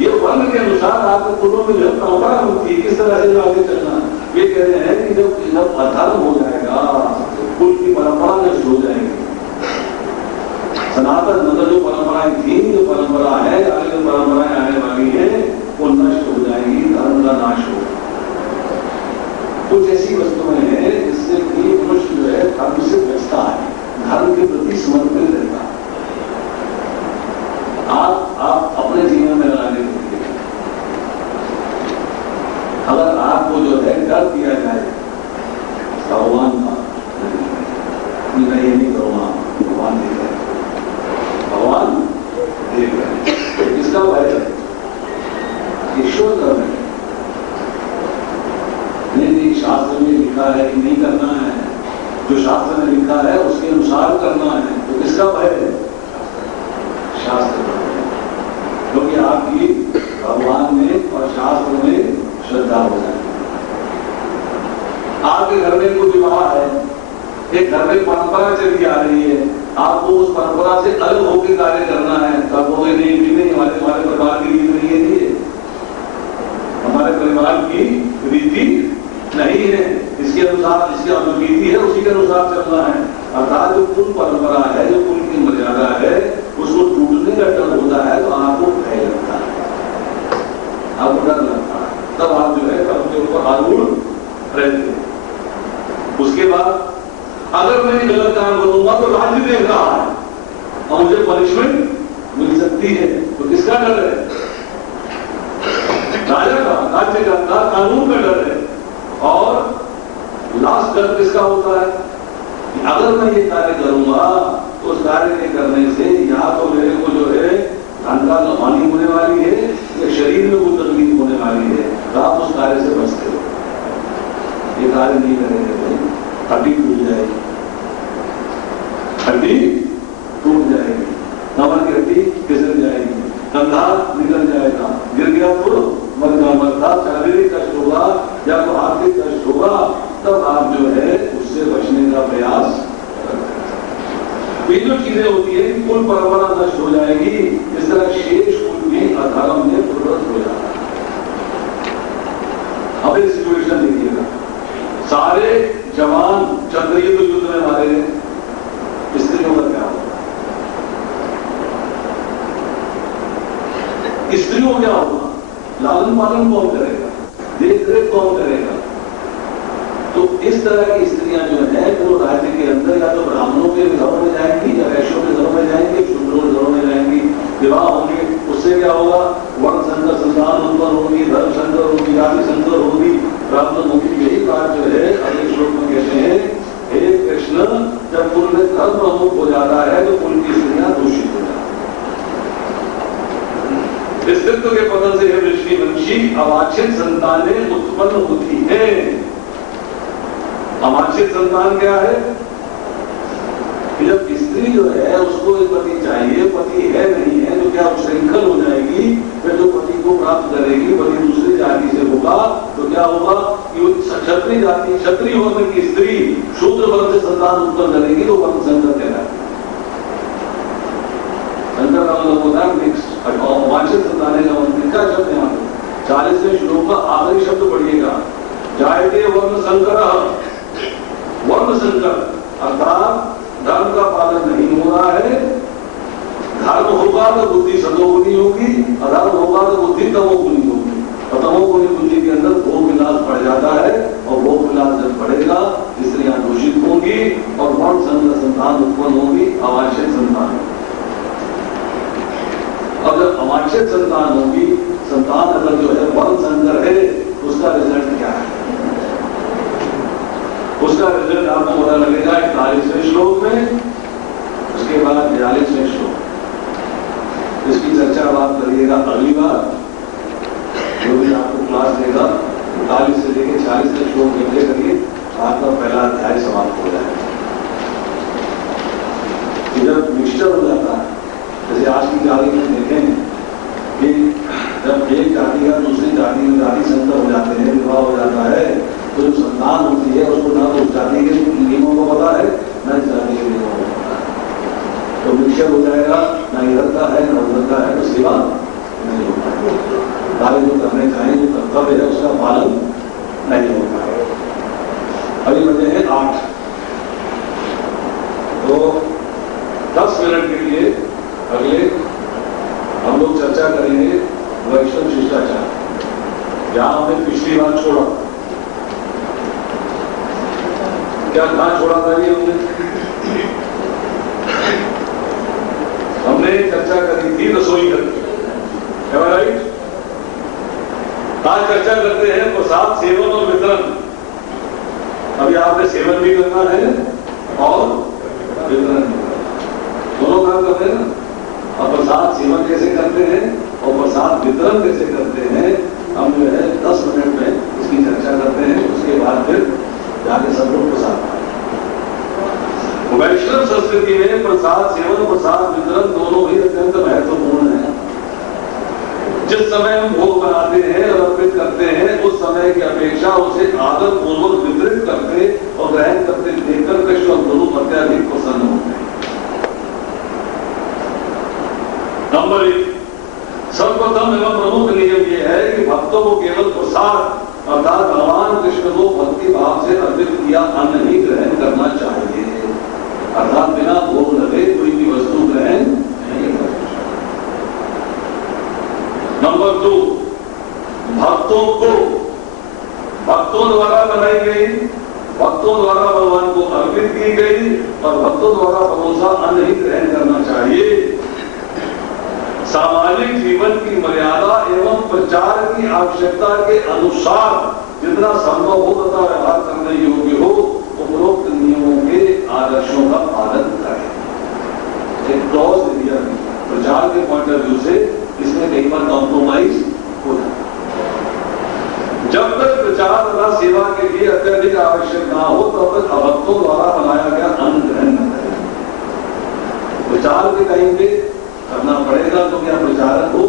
ये वर्ण के अनुसार आपको कुलों में जो परंपरा होती है किस तरह से जो आगे चलना है। ये कह रहे हैं कि जब अधर्म हो जाएगा कुल की परंपरा नष्ट हो जाएगी। सनातन मतलब जो परंपराएं थी, जो परंपरा है, आगे जो परंपराएं आने वाली है वो नष्ट हो जाएगी, धर्म का नाश होगा। कुछ ऐसी वस्तुएं हैं जिससे कि मनुष्य जो है धर्म से बचता है, धर्म के प्रति समर्पित रहता है। आप अपने जीवन में लगाने के लिए अगर आपको जो है डर दिया जाए भगवान का, मैं ये नहीं करूंगा, भगवान देख रहे, भगवान देख रहे, किसका भय है? ईश्वर का भय। नहीं, शास्त्र में लिखा है कि नहीं करना है, जो शास्त्र में लिखा है उसके अनुसार करना है, तो किसका भय है? शास्त्र का भय। क्योंकि आपकी भगवान में और शास्त्र में श्रद्धा हो जाए। आपके घर में कोई विवाह है, एक घर में परंपरा चली आ रही है, आपको उस परंपरा से अलग होकर कार्य करना है, तब वो नहीं हमारे परिवार की रीति नहीं है, हमारे परिवार की रीति नहीं है, इसके अनुसार इसकी अनुरीति है, उसी के अनुसार चलना है। अर्थात जो कुल परंपरा है, जो कुल की मर्यादा है, उसको टूटने का डर होता है तो आपको भय लगता है, आपको डर लगता है, तब आप जो है कर्म के ऊपर आरूढ़ रहते हैं। उसके बाद अगर मैं गलत काम करूंगा तो राज्य देख रहा है और मुझे पनिशमेंट मिल सकती है, तो किसका डर है? राजा का, राज्य का, कानून का डर है। और लास्ट डर किसका होता है? अगर मैं ये कार्य करूंगा तो उस कार्य के करने से या तो मेरे को जो है धन का हानि होने वाली है या शरीर में कोई तकलीफ होने वाली है, तो आप उस कार्य से बचते हो। ये कार्य नहीं करेंगे तो हड्डी टूट जाएगी, हड्डी टूट जाएगी, कमर की हड्डी फिसल जाएगी, कंधा निकल जाएगा, गिर गया तो मरता, शारीरिक कष्ट होगा या तो आर्थिक कष्ट होगा, तब आप जो है उससे बचने का प्रयास करते। ये जो चीजें होती है कि कुल परंपरा नष्ट हो जाएगी, इस तरह शेष कुल भी अधर्म में प्रवृत्त हो जाता है। अब एक सिचुएशन देखिएगा, सारे जवान क्षत्रिय तो युद्ध में मारे गए, स्त्रियों का क्या होगा? स्त्रियों क्या होगा? लालन पालन कौन करेगा? देख रेख कौन करेगा? तो इस तरह की स्त्रियां जो है वो राज्य के अंदर या तो ब्राह्मणों के घरों में जाएंगी या वैश्यों के घरों में जाएंगे, शूद्रों के घरों में जाएंगी, विवाह होंगे। उससे क्या होगा? वर्ण संकर संतान उत्पन्न होगी, धर्म संकर होगी, जाति संकर होगी, ब्राह्मण स्त्रीत्व के पतन से ऋषिवंशी अवांछित संतानें उत्पन्न होती हैं। अवांछित संतान क्या है कि जब स्त्री जो है उसको एक पति चाहिए, पति है नहीं है तो क्या उच्छृंखल हो जाएगी, फिर जो पति को प्राप्त करेगी पति दूसरी जाति से होगा तो क्या होगा कि वो क्षत्रिय जाति, क्षत्रिय वर्ण की स्त्री शूद्र वर्ण से संतान उत्पन्न करेगी तो वर्ण संकर कहलाएगा। संकर का मतलब होता है मिक्स। वांछित संतान का मतलब क्या शब्द यहाँ पे 40वें श्लोक का आखिरी शब्द पढ़िएगा, जायते वर्ण संकर, वर्ण संकर अर्थात धर्म का पालन नहीं हो रहा है। धर्म होगा तो बुद्धि सतोगुनी होगी, अधर्म होगा तो बुद्धि तमोगुनी होगी, और तमोगुनी बुद्धि के अंदर भोग विलास बढ़ जाता है, और भोग विलास जब बढ़ेगा स्त्रियां दूषित होंगी और वर्ण संकर संतान उत्पन्न होगी, अवांछित संतान। और जब अवांछित संतान होगी, संतान अगर जो है वर्ण संकर है, उसका रिजल्ट क्या है? उसका रिजल्ट आपको पता लगेगा 41वें श्लोक में, उसके बाद 42वें श्लोक। इसकी चर्चा आप करिएगा अगली बार, जो भी आपको क्लास देगा 41 से लेकर 46वें श्लोक निकले करिए, आपका पहला अध्याय समाप्त हो जाएगा। जब मिक्सचर हो जाता है, जैसे आज की जाति में देखें कि जब एक जाति का दूसरी जाति में जाति संकर हो जाते हैं, विवाह हो जाता है, तो जो संतान होती है उसको ना तो उस जाति के नियमों को पता है न इस जाति के नियमों को पता है, तो मिक्सचर हो जाएगा, न इधर का है न उधर का है, तो सेवा नहीं हो पाएगी। कार्य जो करने चाहिए, जो कर्तव्य है उसका पालन नहीं हो पाएगा। अभी बजे हैं 8, तो 10 मिनट के लिए अगले हम लोग चर्चा करेंगे वैष्णव शिष्टाचार, जहां हमने पिछली बार छोड़ा। क्या कहां छोड़ा था ये हमने चर्चा करी थी रसोई घर की, राइट? आज चर्चा करते हैं प्रसाद सेवन और वितरण। अभी आपने सेवन भी करना है और वितरण भी करना है, दोनों काम करते हैं ना। अब प्रसाद सेवन कैसे करते हैं और प्रसाद वितरण कैसे करते हैं, हम जो है 10 मिनट में इसकी चर्चा करते हैं। उसके बाद फिर जाके सब लोग प्रसाद खाएं। वैष्णव संस्कृति में प्रसाद सेवन प्रसाद वितरण दोनों ही अत्यंत महत्वपूर्ण है। जिस समय हम भोग बनाते हैं और अर्पित करते हैं, उस समय की अपेक्षा उसे आदर पूर्वक वितरित करते और ग्रहण करते देखकर कृष्ण और गुरु अत्यधिक प्रसन्न होते हैं। नंबर 1, सर्वप्रथम एवं प्रमुख नियम यह है कि भक्तों को केवल प्रसाद अर्थात भगवान कृष्ण को भक्ति भाव से अर्पित किया अन्न ही ग्रहण करना चाहिए, अर्थात बिना भोग लगे कोई भी वस्तु ग्रहण नहीं करना चाहिए। नंबर 2, भक्तों द्वारा बनाई गई, भक्तों द्वारा भगवान को अर्पित की गई और भक्तों द्वारा परोसा अन्न ही ग्रहण करना चाहिए। सामाजिक जीवन की मर्यादा एवं प्रचार की आवश्यकता के अनुसार जितना संभव हो तथा व्यवहार करने योग्य हो, उपरोक्त नियमों के आदर्शों का पालन करें। एक क्लॉज दिया प्रचार के पॉइंट ऑफ व्यू से इसमें कई बार कॉम्प्रोमाइज हो जाता है। जब तक प्रचार तथा सेवा के लिए अत्यधिक आवश्यक ना हो तब तक अभक्तों द्वारा बनाया गया अन्न ग्रहण न करें। प्रचार के टाइम पे करना पड़ेगा, तो क्या प्रचारक हो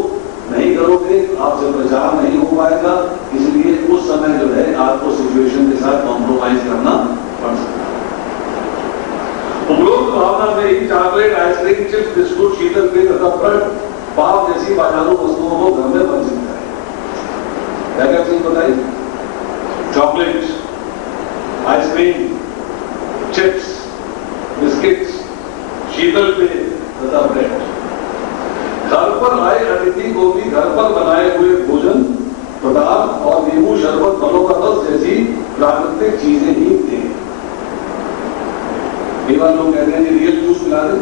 नहीं करोगे आपसे प्रचार नहीं हो पाएगा, इसलिए उस समय जो है आपको सिचुएशन के साथ कॉम्प्रोमाइज करना पड़ सकता है। उपरोक्त भावना में ही चॉकलेट, आइसक्रीम, चिप्स, बिस्कुट, शीतल पेय तथा ब्रेड, पाव जैसी बाजारू वस्तुओं को घर में बन सकता है। क्या क्या चीज बताइए? चॉकलेट, आइसक्रीम, चिप्स, बिस्किट्स, शीतल पेय तथा ब्रेड। घर पर आए अतिथि को भी घर पर बनाए हुए भोजन पदार्थ और नींबू शरबत, फलों का रस जैसी प्राकृतिक चीजें ही दें। कई बार लोग कहते हैं कि रियल जूस पिला दें,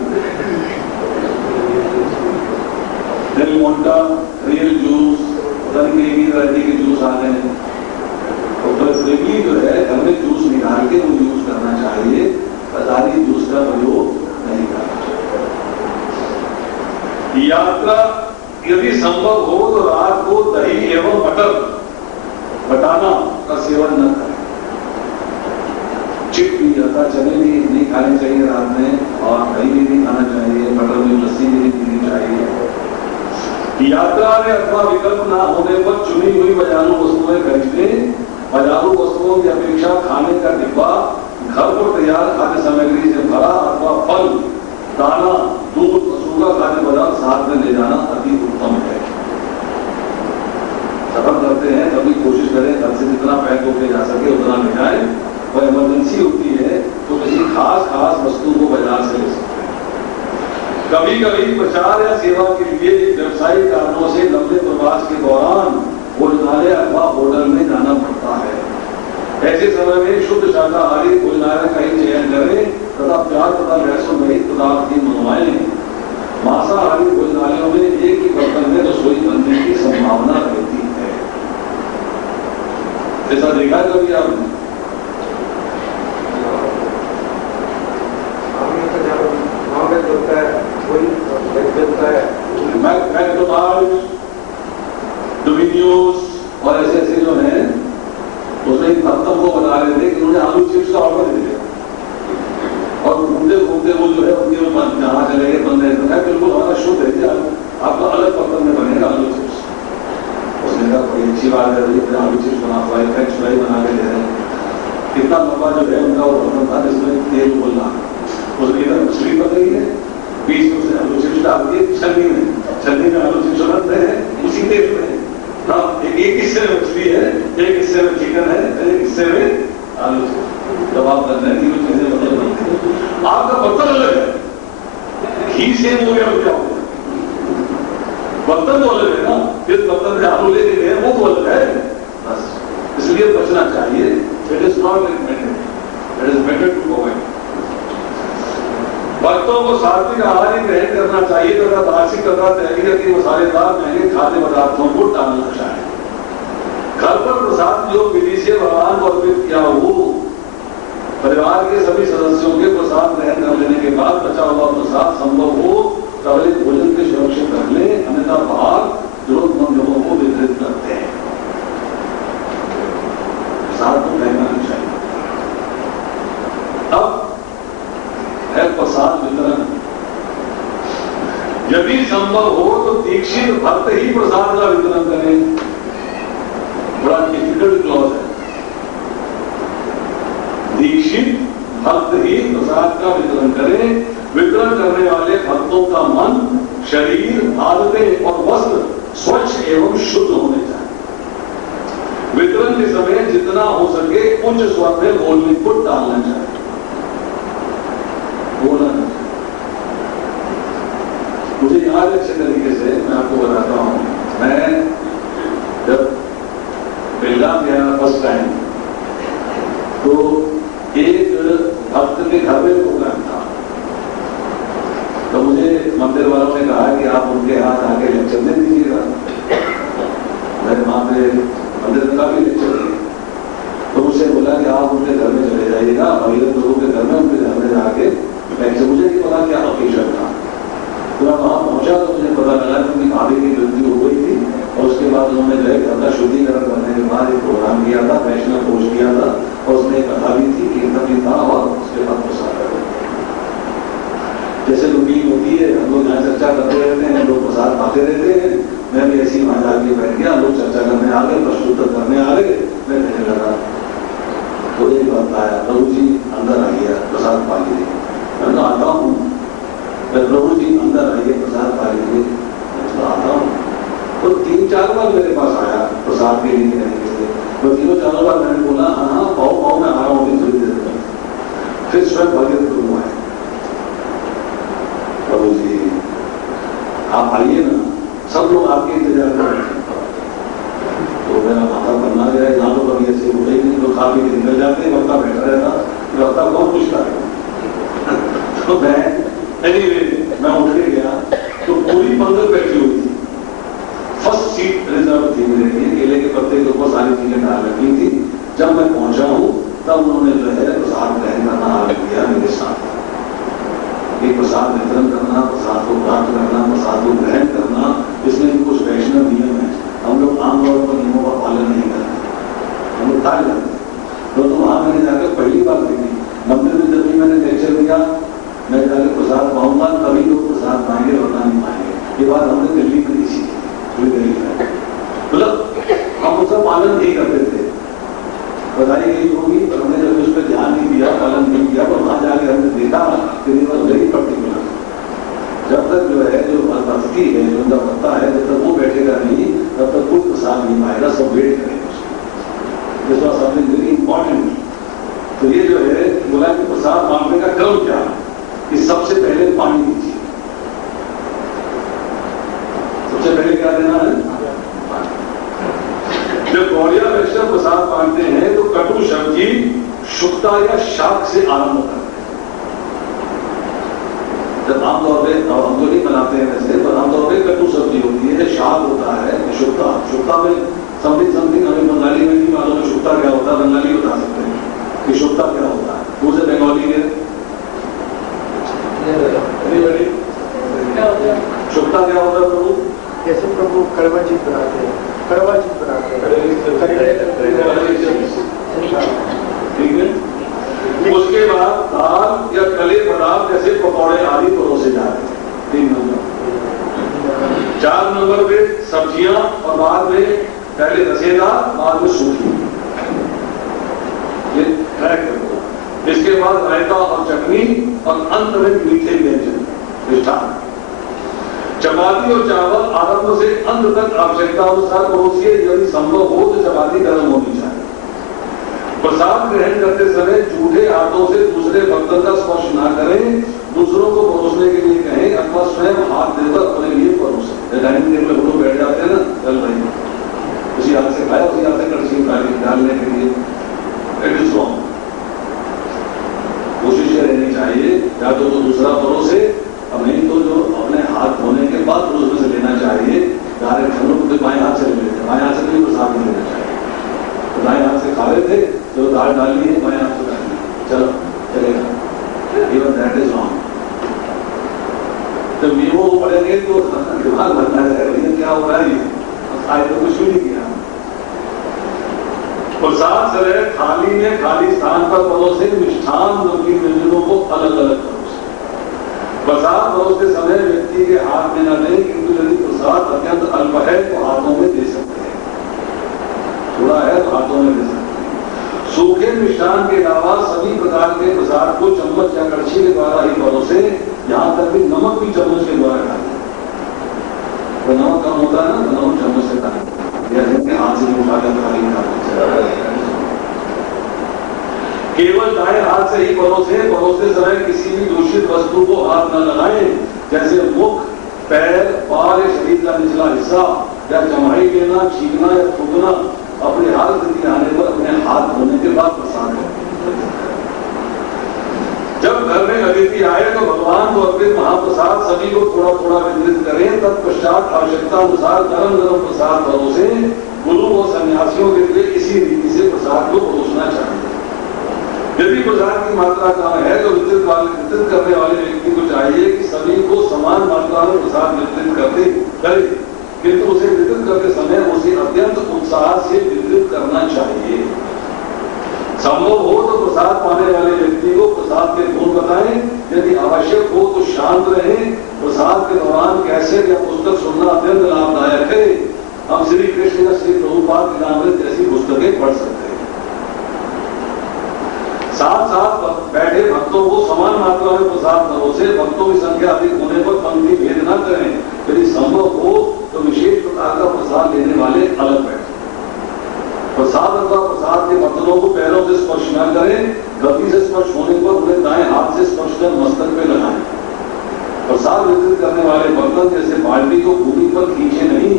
डेल मोंटा, रियल जूस, की वैरायटी के जूस आ गए हैं, तो प्रेफरेबली जो है घर में जूस निकाल के वो यूज करना चाहिए, बाजारी जूस का प्रयोग नहीं करना चाहिए। यात्रा यदि संभव हो तो रात को दही एवं बटाना का सेवन न करें। चिट भी अथा चने भी नहीं खाने चाहिए रात में, और दही भी नहीं खाना चाहिए, बटर में लस्सी भी नहीं पीनी चाहिए। यात्रा में अथवा विकल्प ना होने पर चुनी हुई बाजारू वस्तुएं खरीदने, बाजारू वस्तुओं की अपेक्षा खाने का डिब्बा घर पर तैयार खाद्य सामग्री से भरा अथवा फल, दाना, दूध, सूखा खाद्य पदार्थ साथ में ले जाना अति उत्तम है। सफर करते हैं तभी कोशिश करें घर से जितना पैक होकर जा सके उतना ले जाए, और इमरजेंसी होती है तो किसी खास वस्तु को बाजार से ले सकते हैं। कभी कभी प्रचार या सेवा के लिए व्यवसायिक कारणों से लंबे प्रवास के दौरान भोजनालय अथवा होटल में जाना पड़ता है। ऐसे समय में शुद्ध शाकाहारी भोजनालय का ही चयन करें तथा प्याज तथा लहसुन रहित पदार्थ ही मंगवाएं। मांसाहारी भोजनालयों में एक ही बर्तन में रसोई बनने की संभावना रहती है। ऐसा देखा कभी आपने? मैकडोनाल्ड्स, डोमिनियोस और ऐसे ऐसे जो हैं उसमें एक बर्तन को बना रहे थे कि उन्होंने आलू चिप्स का ऑर्डर दे दिया, और घूमते घूमते वो जो है उनके जहां चले गए बन रहे थे। बिल्कुल हमारा शुद्ध है कि आपका अलग बर्तन में बनेगा आलू चिप्स। उसने कहा कोई अच्छी बात है, आलू चिप्स बना हुआ है, फ्रेंच फ्राई बना के दे रहे हैं। कितना लंबा जो है उनका वो बर्तन था जिसमें तेल बोलना, उसने इधर मछली पक रही है, बीच में उसने आलू चिप्स डाल के छन्नी में आलू चिप्स रखते हैं उसी तेल में। हाँ, एक हिस्से में मछली है, एक हिस्से में चिकन है, एक हिस्से में आलू चिप्स। जब आप करते हैं तीनों चीजें बदल बनते हैं, आपका बर्तन अलग है, घी सेम हो गया तो क्या हो गया? बर्तन तो अलग है ना, जिस बर्तन में आलू लेके गए वो तो अलग है। बस इसलिए बचना चाहिए। It is not recommended, it is better to avoid. भक्तों को सात्विक आहार ही ग्रहण करना चाहिए तथा दार्शिक तथा तैलीय के मसालेदार महंगे खाद्य पदार्थों को टालना चाहिए। घर पर प्रसाद जो विधि से भगवान को अर्पित किया हो, परिवार के सभी सदस्यों के प्रसाद ग्रहण कर लेने के बाद बचा हुआ प्रसाद संभव हो तभी भोजन के सुरक्षित कर ले, अन्यथा बाहर जरूरतमंद लोगों को वितरित करते हैं। प्रसाद को फेंकना नहीं चाहिए। अब है प्रसाद वितरण। यदि संभव हो तो दीक्षित भक्त ही प्रसाद का वितरण करें। बड़ा डिफिकल्ट क्लॉज है। दीक्षित भक्त ही प्रसाद का वितरण करें। वितरण करने वाले भक्तों का मन, शरीर, आदतें और वस्त्र स्वच्छ एवं शुद्ध होने चाहिए। वितरण के समय जितना हो सके उच्च स्वर में बोलने को टालना चाहिए, बोलना नहीं। मुझे याद अच्छे तरीके से मैं आपको बताता हूं। मैं जब बेलगाम गया फर्स्ट टाइम तो एक भक्त के घर में प्रोग्राम था, तो मुझे मंदिर वालों ने कहा कि आप उनके हाथ आके लेक्चर दे दीजिएगा। मैंने वहां पे मंदिर में काफी लेक्चर दिए, तो मुझसे बोला कि आप उनके घर में चले जाइएगा, अभिलक लोगों के घर में उनके घर में जाके लेक्चर। मुझे नहीं पता क्या ओकेजन था, तो मैं वहां पहुंचा तो मुझे पता लगा कि उनकी भाभी की मृत्यु हो गई थी, और उसके बाद उन्होंने जो है घर का शुद्धिकरण करने के बाद एक प्रोग्राम किया था, वैष्णव भोज किया था, और उसमें एक कथा भी थी, कीर्तन भी था, और उसके बाद प्रसाद कर जैसे रूटीन होती है। हम लोग यहाँ चर्चा करते रहते हैं, लोग प्रसाद खाते रहते हैं। मैं भी ऐसी वहां जाके बैठ गया, लोग चर्चा करने आ गए, प्रस्तुत करने आ गए, मैं कहने लगा। तो एक बात आया, प्रभु जी अंदर आइए, प्रसाद पा लीजिए। मैं तो आता हूँ, प्रभु जी अंदर आइए, प्रसाद पा लीजिए। मैं तो आता हूँ। तो 3-4 बार मेरे पास आया प्रसाद के लिए कहने के लिए। तो 3-4 बार मैंने बोला हाँ पाओ मैं आ रहा हूँ थोड़ी देर में। फिर स्वयं भगत प्रभु आए, प्रभु जी आप आइए ना, सब लोग आपके इंतजार कर रहे हैं। तो मेरा माता बनना गया, यहाँ तो कभी ऐसे होते ही नहीं, तो खा पी के निकल जाते हैं, वक्ता बैठा रहता, वक्ता कौन पूछता है। तो मैं उठ के गया तो पूरी पंगत बैठी हुई थी, फर्स्ट सीट रिजर्व थी मेरे लिए, केले के पत्ते के ऊपर सारी चीजें डाल रखी थी। जब मैं पहुंचा हूं तब उन्होंने जो है प्रसाद ग्रहण करना आरंभ किया मेरे साथ। प्रसाद वितरण करना, प्रसाद को प्राप्त करना, प्रसाद को ग्रहण करना इसमें भी कुछ वैष्णव नियम है, हम लोग आमतौर पर नियमों का पालन नहीं करते, हम लोग खा जाते। तो वहां मैंने जाकर पहली बार देखी, मंदिर में जब भी मैंने लेक्चर दिया, मैं जाकर प्रसाद पाऊंगा, तभी लोग प्रसाद पाएंगे, वरना नहीं पाएंगे। ये बात हमने दिल्ली में नहीं सीखी, पूरी दिल्ली में मतलब हम उसका पालन नहीं करते थे, बताई गई होगी, पर हमने जब उस पर ध्यान नहीं दिया, पालन नहीं किया, पर वहां जाकर हमने देखा कि वेरी पर्टिकुलर, जब तक जो है जो भक्ति है, जो उनका भक्ता है, जब तक वो बैठेगा नहीं तब तक कोई प्रसाद नहीं पाएगा, सब वेट करेगा उसको। This was something very important. तो ये जो है बोला कि प्रसाद मांगने का क्रम क्या है, कि सबसे पहले पानी दीजिए, सबसे पहले क्या देना है? जब गौड़िया वैष्णव प्रसाद मांगते हैं तो कटु शब्द की शुक्ता या शाक से आरंभ करते हैं। जब आमतौर पर हम तो नहीं बनाते हैं वैसे, पर आमतौर पर कटु सब्जी होती है, शाक होता है, शुक्ता, शुक्ता में समथिंग हमें बंगाली में नहीं मालूम है शुक्ता क्या होता है, बंगाली बता सकते हैं कि शुक्ता क्या होता है, दूसरे बंगाली में शुक्ता क्या होता है प्रभु? जैसे प्रभु कड़वा चीज बनाते हैं, कड़वा चीज बनाते हैं, ठीक है। उसके बाद दाल या तले पदार्थ जैसे पकौड़े आदि परोसे जाते हैं, 3 नंबर। 4 नंबर पे सब्जियां और बाद में पहले रसेदार, बाद में सूखी, ये ट्रैक करो। इसके बाद रायता और चटनी और अंत में मीठे व्यंजन, मिष्ठान। चपाती और चावल आरंभ से अंत तक आवश्यकता अनुसार परोसिए, यदि संभव हो तो चपाती गर्म होनी चाहिए। प्रसाद ग्रहण करते समय जूठे हाथों से दूसरे बर्तन का स्पर्श न करें, दूसरों को परोसने के लिए कहें अथवा स्वयं हाथ देकर अपने लिए परोसें। डाइनिंग टेबल पर लोग बैठ जाते हैं ना, चल भाई उसी हाथ से खाया, उसी हाथ से कड़छी डालने के लिए, इट इज रॉन्ग। कोशिश ये रहनी चाहिए या तो दूसरा परोसे, अब नहीं तो जो अपने हाथ धोने के बाद उसमें से लेना चाहिए। डायरेक्ट हम लोग बाएं हाथ से ले लेते हैं, बाएं हाथ से भी प्रसाद नहीं लेना चाहिए। तो दाएं हाथ से खा रहे थे तो दाल डालनी है, बाएं हाथ से डालनी है, चलो चलेगा, इवन दैट इज रॉन्ग। जब ये वो पढ़ेंगे तो दिमाग बनना है, क्या हो रहा है, ये आज तो कुछ भी नहीं किया। प्रसाद समय थाली में खाली स्थान पर परोसे, मिष्ठान नमकीन व्यंजनों को अलग अलग परोसे। प्रसाद परोसते समय व्यक्ति के हाथ में न दें, किंतु यदि प्रसाद अत्यंत अल्प है तो हाथों में दे सकते हैं, थोड़ा है तो हाथों में दे सकते हैं। सूखे मिष्ठान के अलावा सभी प्रकार के प्रसाद को चम्मच या कड़छी के द्वारा ही परोसे, यहां तक कि नमक भी चम्मच के द्वारा खाते। तो नमक कम होता है ना, तो नमक चम्मच से खाते, हाथ से उठा कर थाली खाते। केवल दाएं हाथ से ही परोसे, परोसते समय किसी भी दूषित वस्तु को हाथ न लगाएं, जैसे मुख, पैर, बाल या शरीर का निचला हिस्सा, या जमाई लेना, छींकना या थूकना। अपने हाथ स्थिति आने पर अपने हाथ धोने के बाद प्रसाद करें। जब घर में अतिथि आए तो भगवान को अर्पित महाप्रसाद सभी को थोड़ा थोड़ा वितरित करें, तत्पश्चात आवश्यकता अनुसार गरम गरम प्रसाद परोसे। गुरु और सन्यासियों के लिए इसी रीति से प्रसाद को परोसना चाहिए। यदि प्रसाद की मात्रा कम है तो वितरित करने वाले व्यक्ति को चाहिए कि सभी को समान मात्रा में प्रसाद वितरित करे, किंतु उसे वितरित करते समय उसे अत्यंत उत्साह से वितरित करना चाहिए। संभव हो तो प्रसाद पाने वाले व्यक्ति को प्रसाद के गुण बताएं, यदि आवश्यक हो तो शांत रहें। प्रसाद के दौरान कैसेट या पुस्तक सुनना अत्यंत लाभदायक है। हम श्री कृष्ण या श्री प्रभुपाद लीलामृत जैसी पुस्तकें पढ़ सकते हैं। साथ साथ बैठे भक्तों को समान मात्रा में प्रसाद परोसे, भक्तों की संख्या अधिक होने पर पंक्ति भेद न करें। यदि संभव हो तो विशेष प्रकार का प्रसाद लेने वाले अलग बैठे। प्रसाद अथवा प्रसाद के बर्तनों को पैरों से स्पर्श न करें, गलती से स्पर्श होने पर उन्हें दाएं हाथ से स्पर्श कर मस्तक पे लगाएं। प्रसाद वितरित करने वाले बर्तन जैसे बाल्टी को भूमि पर खींचे नहीं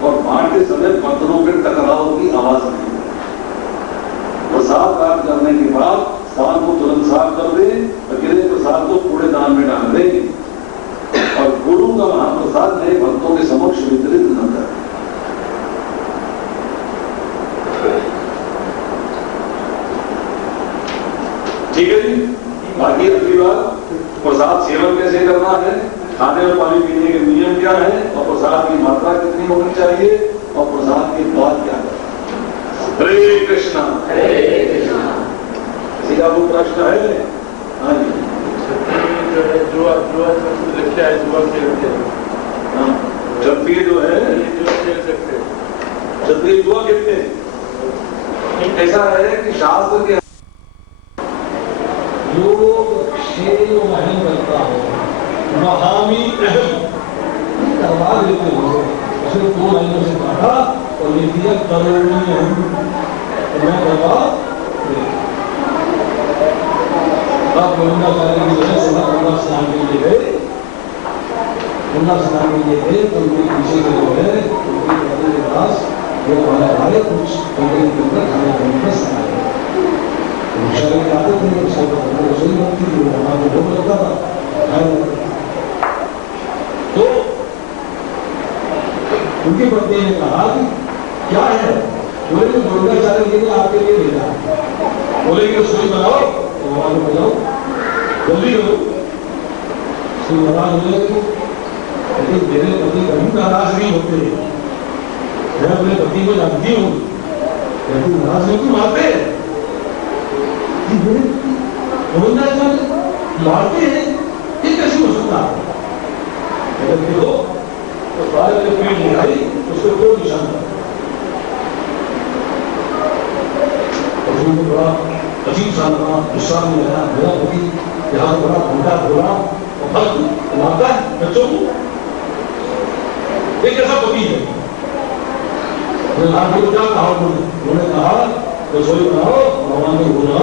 और बांटते समय बर्तनों के टकराव की आवाज नहीं। प्रसाद प्राप्त करने के बाद स्थान को तुरंत साफ कर दें और गिरे प्रसाद को कूड़ेदान में डाल दें और गुरु का महाप्रसाद नए भक्तों के समक्ष वितरित न करें। ठीक है जी। बाकी अगली बार प्रसाद सेवन कैसे करना है, खाने और पानी पीने के नियम क्या है और प्रसाद की मात्रा कितनी होनी चाहिए और प्रसाद के बाद क्या करना। हरे कृष्णा। किसी का वो प्रश्न है? हाँ जी। जो है जुआ रखा है, जुआ खेलते हैं। हाँ, क्षत्रिय जो है जुआ खेल सकते हैं। क्षत्रिय जुआ खेलते हैं। ऐसा है कि शास्त्र के योग क्षेम वहन करता हो, महामी अहम करवा देते हो। उसने 2 लाइनों से कहा और लिख दिया करोड़ीय हूं, तो मैं करवा अब गोविंदाचार्य की वजह से गंगा स्नान के लिए गए। गंगा स्नान के लिए गए तो उनके पीछे से जो है उनके पास वो हमारे कुछ कंपनी के अंदर खाने पीने का सामान है। शरीर की आदत नहीं है, रसोई बनती थी, वहां को भोग लगता था। तो उनकी पत्नी ने कहा कि क्या है? बोले कि गोविंदाचार्य जी ने आपके लिए भेजा। बोले कि रसोई बनाओ, तो वहां को बनाओ, जल्दी करो। नाराज हो जाएगी, लेकिन मेरे पति कभी नाराज नहीं होते। मैं अपने पति को जानती हूँ, लेकिन नाराज नहीं क्यों आते? गोविंदाचार्य मारते हैं, ये कैसे हो सकता है? अगर देखो तो बाहर में पीठ दिखाई, उसको कोई निशान था। बड़ा अजीब सा लगा, गुस्सा में लगा। मेरा पति यहाँ बड़ा घंटा बोला और फर्क मारता है बच्चों को। एक ऐसा पति है। आपको क्या कहा? उन्होंने कहा रसोई बनाओ, भगवान को बोला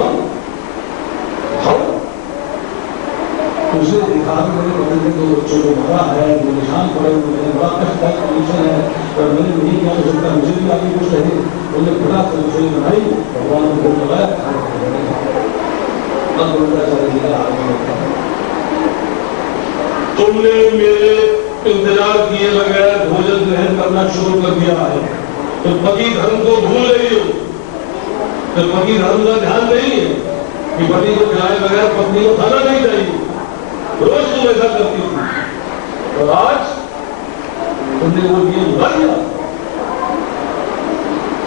उसे देखा कि मेरे पति ने 2 बच्चों को मारा है, वो निशान पड़े हुए हैं, बड़ा कष्टदायक कंडीशन है, और मैंने नहीं किया हो सकता, मुझे भी आगे कुछ नहीं। उन्होंने बड़ा रसोई बनाई, भगवान को भोग लगाया, अब गोविंदाचार्य जी का आगे तुमने मेरे इंतजार किए बगैर भोजन ग्रहण करना शुरू कर दिया है, तो पति धर्म को भूल रही हो। तो पति धर्म का ध्यान नहीं है कि पति को खिलाए बगैर पत्नी को खाना नहीं चाहिए। रोज तुम ऐसा करती थी और आज तुमने वो नियम बना दिया।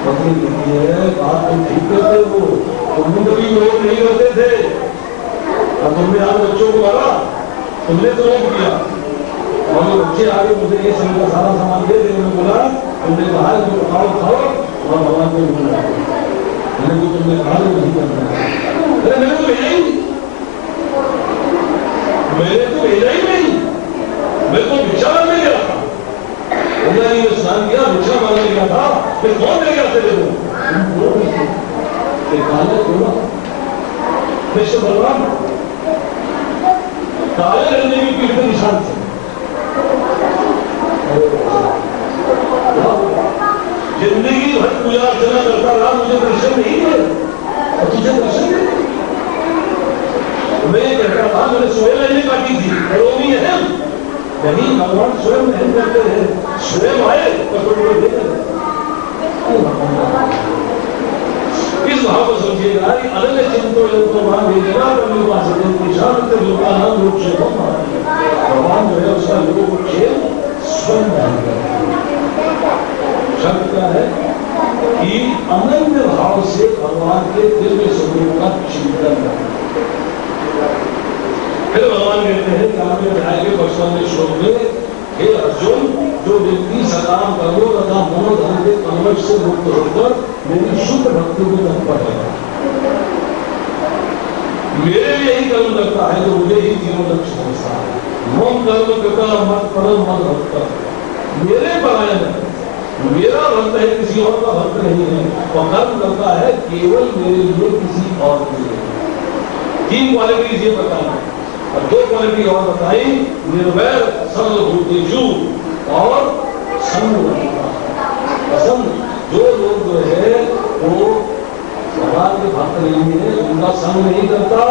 पत्नी कहती है बात तुम ठीक करते हो, तुम कभी रोक नहीं करते थे और तुमने आज बच्चों को मारा, तुमने तो रोक दिया। और बच्चे आगे मुझे ये समय का सारा सामान दे दे, उन्होंने बोला तुमने कहा जो खाओ और भगवान को बोला, मैंने तो तुमने कहा नहीं करना। अरे मैंने तो भेजा ही नहीं, मैंने तो भेजा ही नहीं, मैं तो भिक्षा मांगने गया था। मैंने ये स्नान किया, भिक्षा मांगने गया था, मैं कौन ले गया तेरे को? कृष्ण भगवान काले रहने की पीठ के निशान से जिंदगी भर पूजा अर्चना करता रहा, मुझे दर्शन नहीं मिले और तुझे दर्शन मिले। मैं कहता था मैंने स्वयं रहने काटी थी, करोमी है नहीं, भगवान स्वयं नहीं करते हैं, स्वयं आए और इस भाव को समझिएगा कि अनन्य चिंतो भगवान जो है उसका योगक्षेम स्वयं शब्द क्या है कि अनन्य भाव से भगवान के दिव्य स्वरूप का चिंतन करना। फिर भगवान कहते हैं कि आपने अध्याय के 55वें श्लोक में, हे अर्जुन, जो व्यक्ति सकाम कर्मों तथा मनोधर्म के कलमश से मुक्त होकर मेरी शुद्ध भक्ति में तत्पर है, मेरे लिए ही कर्म करता है, तो मुझे ही जीवन लक्ष्य समझता है। मम कर्म कृता मत परम मत भक्त, मेरे परायण है, मेरा भक्त है, किसी और का भक्त नहीं है, और कर्म करता है केवल मेरे लिए, किसी और के लिए। 3 क्वालिटीज ये बताई और 2 क्वालिटी और बताई, निर्वैर सर्वभूतेषु और संग। जो लोग जो है वो भगवान के भक्त नहीं है, उनका संग नहीं करता,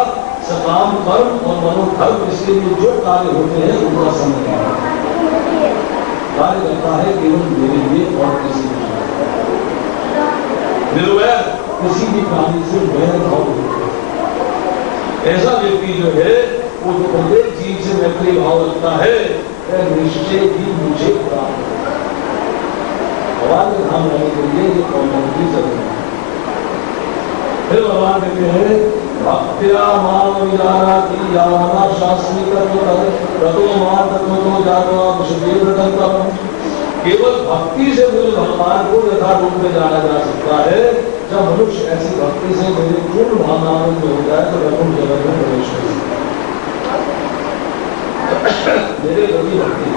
सकाम कर्म और मनोधर्म इसके लिए जो कार्य होते हैं उनका संग कार्य करता है केवल मेरे लिए और किसी नहीं। निर्वैर, किसी भी प्राणी से वैर भाव ऐसा व्यक्ति जो है वो जो प्रत्येक चीज से मैत्री भाव रखता है, निश्चय ही मुझे प्राप्त भगवान के धाम जाने के लिए ये फॉर्मेलिटी जरूरी है। फिर भगवान कहते हैं भक्त्या माम विजानाति यावना शास्त्री ततो मां तत्वतो जानो विशुद्धि व्रतम। केवल भक्ति से मुझे भगवान को यथार्थ रूप में जाना जा सकता है। जब मनुष्य ऐसी भक्ति से मेरे पूर्ण भावनाओं में हो जाए तो वैकुंठ जगत में प्रवेश कर सकता है। मेरे प्रति भक्ति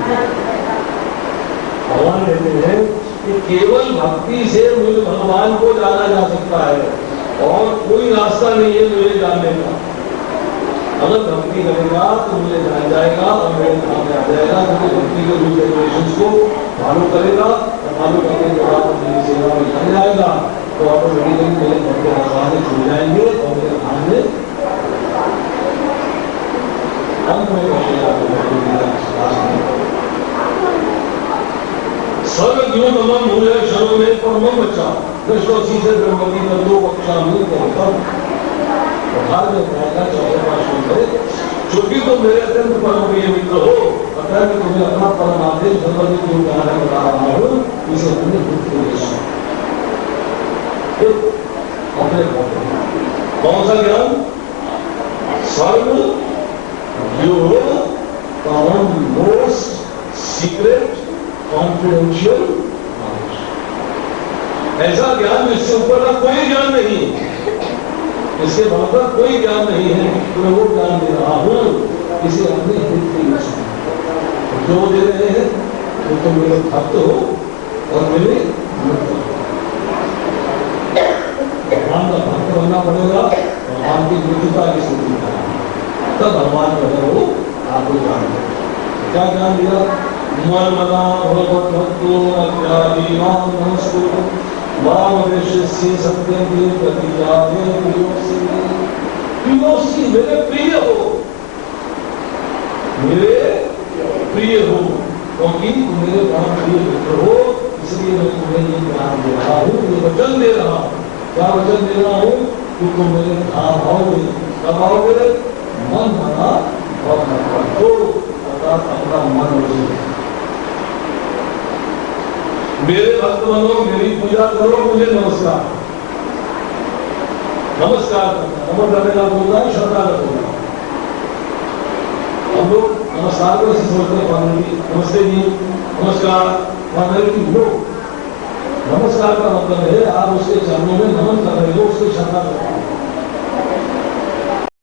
भगवान कहते हैं कि केवल भक्ति से मुझे भगवान को जाना जा सकता है और कोई रास्ता नहीं है मुझे जानने का। अगर भक्ति करेगा तो मुझे जान जाएगा और मेरे धाम में आ जाएगा। क्योंकि भक्ति के रूल रेगुलेशंस को फॉलो करेगा और फॉलो करने के बाद मेरी सेवा में जान जाएगा तो ऑटोमेटिकली मेरे घर के दरवाजे खुल जाएंगे और मेरे धाम में अंत में सर्वज्ञोतमम मूल्य शर्म में परम बच्चा दृष्टि से ब्रह्मति में दो कक्षा में में कहेगा चौथे पांच में चूंकि तुम मेरे अत्यंत परम प्रिय मित्र हो अतः मैं तुम्हें अपना परमादेश सर्वज्ञ क्यों कहना बता रहा हूँ इसे अपने दुख के लिए अपने कौन सा ज्ञान सर्व मोस्ट सीक्रेट कॉन्फिडेंशियल ऐसा ज्ञान जिससे ऊपर का कोई ज्ञान नहीं, इसके बाबत कोई ज्ञान नहीं है तो मैं वो ज्ञान दे रहा हूं इसे अपने हित के लिए जो दे रहे हैं तो तुम मेरे भक्त हो और मेरे मित्र हो। भगवान का भक्त बनना पड़ेगा, भगवान की मित्रता की स्थिति करना तब भगवान का हो आपको ज्ञान दे। क्या ज्ञान दिया? मर्मदा भगवत भक्तो अज्ञानीनां नमस्कुरु वामदेशस्य सत्यं के प्रतिजाते प्रियोसी मेरे प्रिय हो, मेरे प्रिय हो क्योंकि तुम मेरे परम प्रिय मित्र हो इसलिए मैं तुम्हें ये ज्ञान दे रहा हूँ, ये वचन दे रहा हूँ। क्या वचन दे रहा हूँ कि तुम मेरे धाम आओगे। कब आओगे? मन मना और तो अर्थात अपना मन हो। मेरे भक्त बनो, मेरी पूजा करो, मुझे नमस्कार नमस्कार करना। नमन करने का बोलना है श्रद्धा रखोगा। हम लोग नमस्कार को ऐसे सोचते हैं नमस्ते जी नमस्कार लो। नमस्कार का मतलब है आप उसके चरणों में नमन कर रहे हो, उसकी श्रद्धा कर रहे हो।